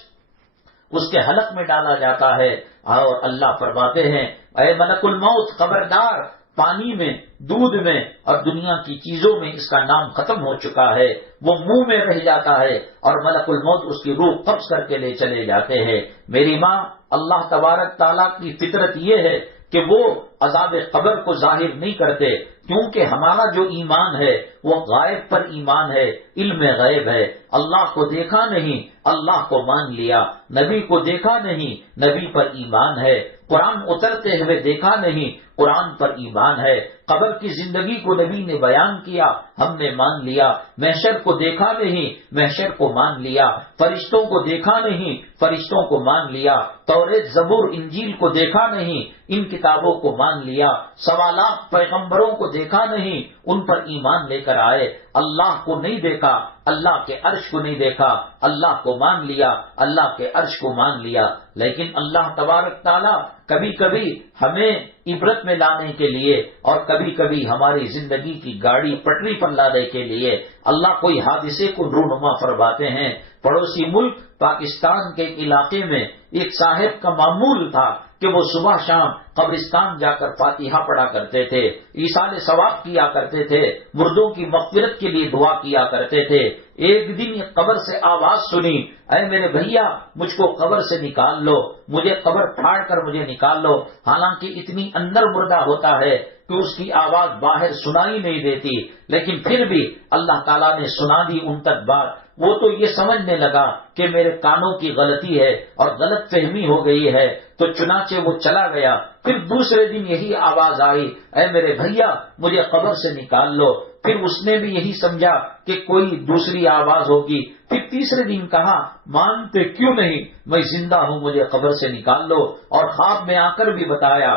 اس کے حلق میں ڈالا جاتا ہے اور اللہ فرماتے ہیں اے ملک الموت خبردار، پانی میں، دودھ میں اور دنیا کی چیزوں میں اس کا نام ختم ہو چکا ہے، وہ منہ میں رہ جاتا ہے اور ملک الموت اس کی روح قبض کر کے لے چلے جاتے ہیں۔ میری ماں، اللہ تبارک تعالیٰ کی فطرت یہ ہے کہ وہ عذاب قبر کو ظاہر نہیں کرتے، کیونکہ ہمارا جو ایمان ہے وہ غائب پر ایمان ہے، علم غیب ہے۔ اللہ کو دیکھا نہیں، اللہ کو مان لیا، نبی کو دیکھا نہیں، نبی پر ایمان ہے، قرآن اترتے ہوئے دیکھا نہیں، قرآن پر ایمان ہے، قبر کی زندگی کو نبی نے بیان کیا، ہم نے مان لیا، محشر کو دیکھا نہیں، محشر کو مان لیا، فرشتوں کو دیکھا نہیں، فرشتوں کو مان لیا، توریت زبور انجیل کو دیکھا نہیں، ان کتابوں کو مان لیا، سوالات پیغمبروں کو دیکھا نہیں، ان پر ایمان لے کر آئے۔ اللہ کو نہیں دیکھا، اللہ کے عرش کو نہیں دیکھا، اللہ کو مان لیا، اللہ کے عرش کو مان لیا۔ لیکن اللہ تبارک تعالیٰ کبھی کبھی ہمیں عبرت میں لانے کے لیے اور کبھی کبھی ہماری زندگی کی گاڑی پٹری پر لانے کے لیے اللہ کوئی حادثے کو رونما فرماتے ہیں۔ پڑوسی ملک پاکستان کے ایک علاقے میں ایک صاحب کا معمول تھا کہ وہ صبح شام قبرستان جا کر فاتحہ پڑھا کرتے تھے، ایصال ثواب کیا کرتے تھے، مردوں کی مغفرت کے لیے دعا کیا کرتے تھے۔ ایک دن یہ قبر سے آواز سنی، اے میرے بھیا مجھ کو قبر سے نکال لو، مجھے قبر پھاڑ کر مجھے نکال لو۔ حالانکہ اتنی اندر مردہ ہوتا ہے کہ اس کی آواز باہر سنائی نہیں دیتی، لیکن پھر بھی اللہ تعالیٰ نے سنا دی ان تک بات۔ وہ تو یہ سمجھنے لگا کہ میرے کانوں کی غلطی ہے اور غلط فہمی ہو گئی ہے، تو چنانچہ وہ چلا گیا۔ پھر دوسرے دن یہی آواز آئی، اے میرے بھیا مجھے قبر سے نکال لو۔ پھر اس نے بھی یہی سمجھا کہ کوئی دوسری آواز ہوگی۔ پھر تیسرے دن کہا، مانتے کیوں نہیں، میں زندہ ہوں، مجھے قبر سے نکال لو۔ اور خواب میں آ کر بھی بتایا۔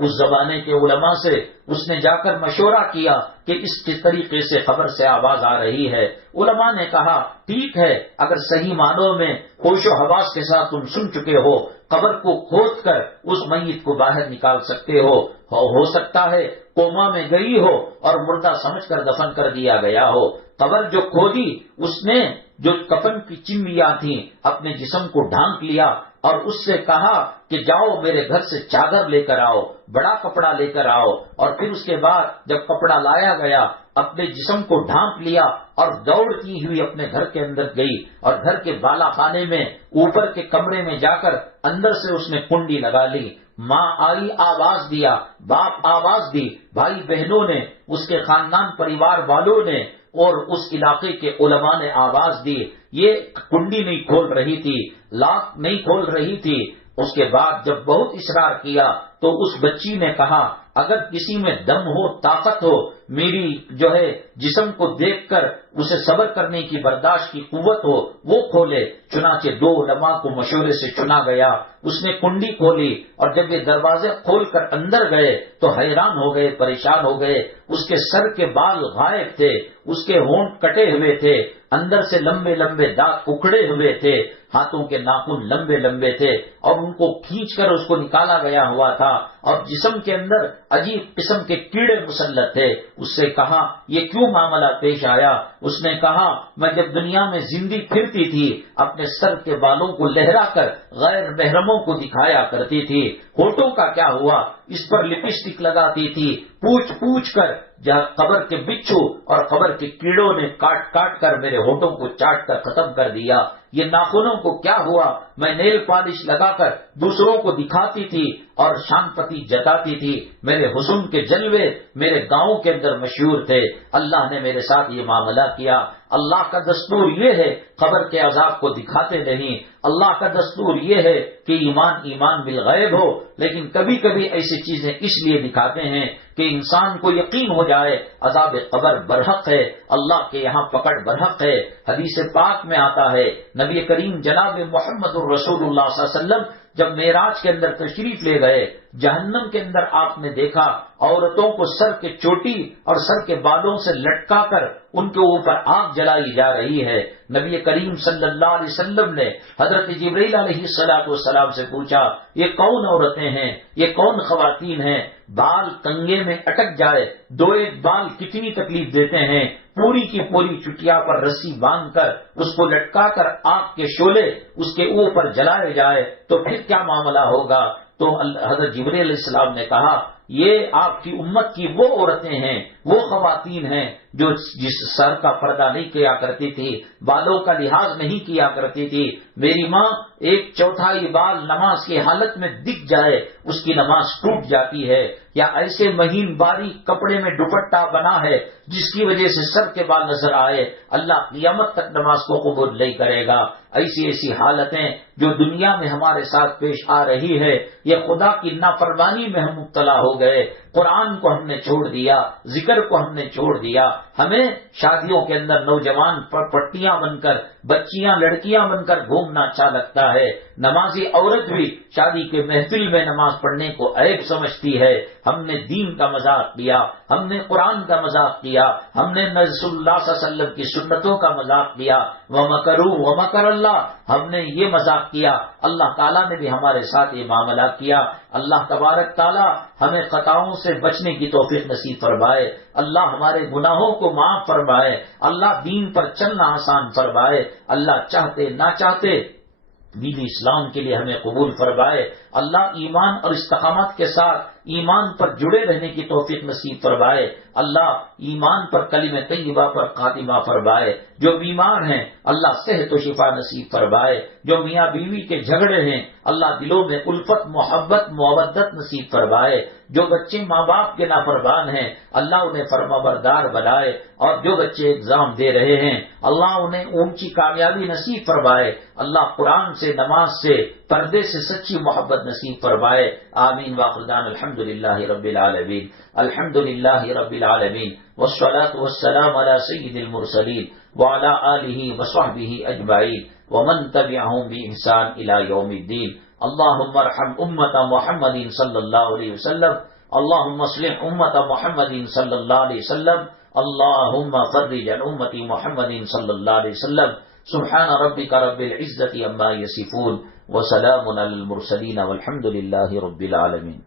اس زمانے کے علماء سے اس نے جا کر مشورہ کیا کہ اس کے طریقے سے قبر سے آواز آ رہی ہے۔ علماء نے کہا ٹھیک ہے، اگر صحیح معنوں میں ہوش و حواس کے ساتھ تم سن چکے ہو، قبر کو کھود کر اس میت کو باہر نکال سکتے ہو سکتا ہے کوما میں گئی ہو اور مردہ سمجھ کر دفن کر دیا گیا ہو۔ قبر جو کھودی اس نے جو کفن کی چمڑیاں تھیں اپنے جسم کو ڈھانک لیا اور اس سے کہا کہ جاؤ میرے گھر سے چادر لے کر آؤ، بڑا کپڑا لے کر آؤ۔ اور پھر اس کے بعد جب کپڑا لایا گیا اپنے جسم کو ڈھانپ لیا اور دوڑتی ہوئی اپنے گھر کے اندر گئی اور گھر کے بالا خانے میں اوپر کے کمرے میں جا کر اندر سے اس نے کنڈی لگا لی۔ ماں آئی، آواز دیا، باپ آواز دی، بھائی بہنوں نے، اس کے خاندان پریوار والوں نے اور اس علاقے کے علماء نے آواز دی۔ یہ کنڈی نہیں کھول رہی تھی، لاک نہیں کھول رہی تھی۔ اس کے بعد جب بہت اصرار کیا تو اس بچی نے کہا اگر کسی میں دم ہو، طاقت ہو، میری جو ہے جسم کو دیکھ کر اسے صبر کرنے کی، برداشت کی قوت ہو، وہ کھولے۔ چنانچہ 2 علماء کو مشورے سے چنا گیا، اس نے کنڈی کھولی، اور جب یہ دروازے کھول کر اندر گئے تو حیران ہو گئے، پریشان ہو گئے۔ اس کے سر کے بال غائب تھے، اس کے ہونٹ کٹے ہوئے تھے، اندر سے لمبے لمبے دانت اکھڑے ہوئے تھے، ہاتھوں کے ناخن لمبے لمبے تھے، اور ان کو کھینچ کر اس کو نکالا گیا ہوا تھا، اور جسم کے اندر عجیب قسم کے کیڑے مسلط تھے۔ اس سے کہا یہ کیوں معاملہ پیش آیا؟ اس نے کہا میں جب دنیا میں زندگی پھرتی تھی اپنے سر کے بالوں کو لہرا کر غیر محرموں کو دکھایا کرتی تھی۔ ہونٹوں کا کیا ہوا؟ اس پر لپسٹک لگاتی تھی، پوچھ پوچھ کر جہاں قبر کے بچھو اور قبر کے کیڑوں نے کاٹ کاٹ کر میرے ہونٹوں کو چاٹ کر ختم کر دیا۔ یہ ناخنوں کو کیا ہوا؟ میں نیل پالش لگا کر دوسروں کو دکھاتی تھی اور شان پتی جتاتی تھی، میرے حسن کے جلوے میرے گاؤں کے اندر مشہور تھے، اللہ نے میرے ساتھ یہ معاملہ کیا۔ اللہ کا دستور یہ ہے قبر کے عذاب کو دکھاتے نہیں، اللہ کا دستور یہ ہے کہ ایمان بالغیب ہو، لیکن کبھی کبھی ایسی چیزیں اس لیے دکھاتے ہیں کہ انسان کو یقین ہو جائے عذاب قبر برحق ہے، اللہ کے یہاں پکڑ برحق ہے۔ حدیث پاک میں آتا ہے نبی کریم جناب محمد الرسول اللہ صلی اللہ علیہ وسلم جب معراج کے اندر تشریف لے گئے، جہنم کے اندر آپ نے دیکھا عورتوں کو سر کے چوٹی اور سر کے بالوں سے لٹکا کر ان کے اوپر آگ جلائی جا رہی ہے۔ نبی کریم صلی اللہ علیہ وسلم نے حضرت جبرائیل علیہ السلام سے پوچھا یہ کون عورتیں ہیں، یہ کون خواتین ہیں؟ بال کنگے میں اٹک جائے، 2-1 بال کتنی تکلیف دیتے ہیں، پوری کی پوری چٹیا پر رسی باندھ کر اس کو لٹکا کر آگ کے شعلے اس کے اوپر جلائے جائے تو پھر کیا معاملہ ہوگا؟ تو حضرت جبرائیل علیہ السلام نے کہا یہ آپ کی امت کی وہ عورتیں ہیں، وہ خواتین ہیں جو جس سر کا پردہ نہیں کیا کرتی تھی، بالوں کا لحاظ نہیں کیا کرتی تھی۔ میری ماں 1/4 بال نماز کی حالت میں دکھ جائے اس کی نماز ٹوٹ جاتی ہے، یا ایسے مہین باریک کپڑے میں دوپٹہ بنا ہے جس کی وجہ سے سر کے بال نظر آئے، اللہ قیامت تک نماز کو قبول نہیں کرے گا۔ ایسی حالتیں جو دنیا میں ہمارے ساتھ پیش آ رہی ہے، یہ خدا کی نافرمانی میں ہم مبتلا ہو گئے، قرآن کو ہم نے چھوڑ دیا، ذکر کو ہم نے چھوڑ دیا۔ ہمیں شادیوں کے اندر نوجوان پٹیاں بن کر، بچیاں لڑکیاں بن کر گھومنا اچھا لگتا ہے، نمازی عورت بھی شادی کے محفل میں نماز پڑھنے کو عیب سمجھتی ہے۔ ہم نے دین کا مذاق کیا، ہم نے قرآن کا مذاق کیا، ہم نے رسول اللہ صلی اللہ علیہ وسلم کی سنتوں کا مذاق کیا۔ وَمَكَرُوا وَمَكَرَ اللَّهُ، ہم نے یہ مذاق کیا، اللہ تعالیٰ نے بھی ہمارے ساتھ یہ معاملہ کیا۔ اللہ تبارک تعالیٰ ہمیں خطاؤں سے بچنے کی توفیق نصیب فرمائے، اللہ ہمارے گناہوں کو معاف فرمائے، اللہ دین پر چلنا آسان فرمائے، اللہ چاہتے نہ چاہتے دین اسلام کے لیے ہمیں قبول فرمائے، اللہ ایمان اور استقامت کے ساتھ ایمان پر جڑے رہنے کی توفیق نصیب فرمائے، اللہ ایمان پر کلمہ طیبہ پر خاتمہ فرمائے۔ جو بیمار ہیں اللہ صحت و شفا نصیب فرمائے، جو میاں بیوی کے جھگڑے ہیں اللہ دلوں میں الفت محبت مودت نصیب فرمائے، جو بچے ماں باپ کے نافرمان ہیں اللہ انہیں فرمانبردار بنائے، اور جو بچے ایگزام دے رہے ہیں اللہ انہیں اونچی کامیابی نصیب فرمائے، اللہ قرآن سے، نماز سے، پردے سے سچی محبت نصیب فرمائے۔ آمین واخر دعوانا الحمدللہ رب العالمین، الحمدللہ رب العالمین، والصلاة والسلام علی سید المرسلین وعلی آلہ وصحبہ اجمعین ومن تبعہم بإحسان الی یوم الدین۔ اللہم ارحم امت محمد صلی اللہ علیہ وسلم، اللہم اصلح امت محمد صلی اللہ علیہ وسلم، اللہم فرج عن امت محمد صلی اللہ علیہ وسلم۔ سبحان ربک رب العزة عما یصفون وسلام علی المرسلین والحمد للہ رب العالمین۔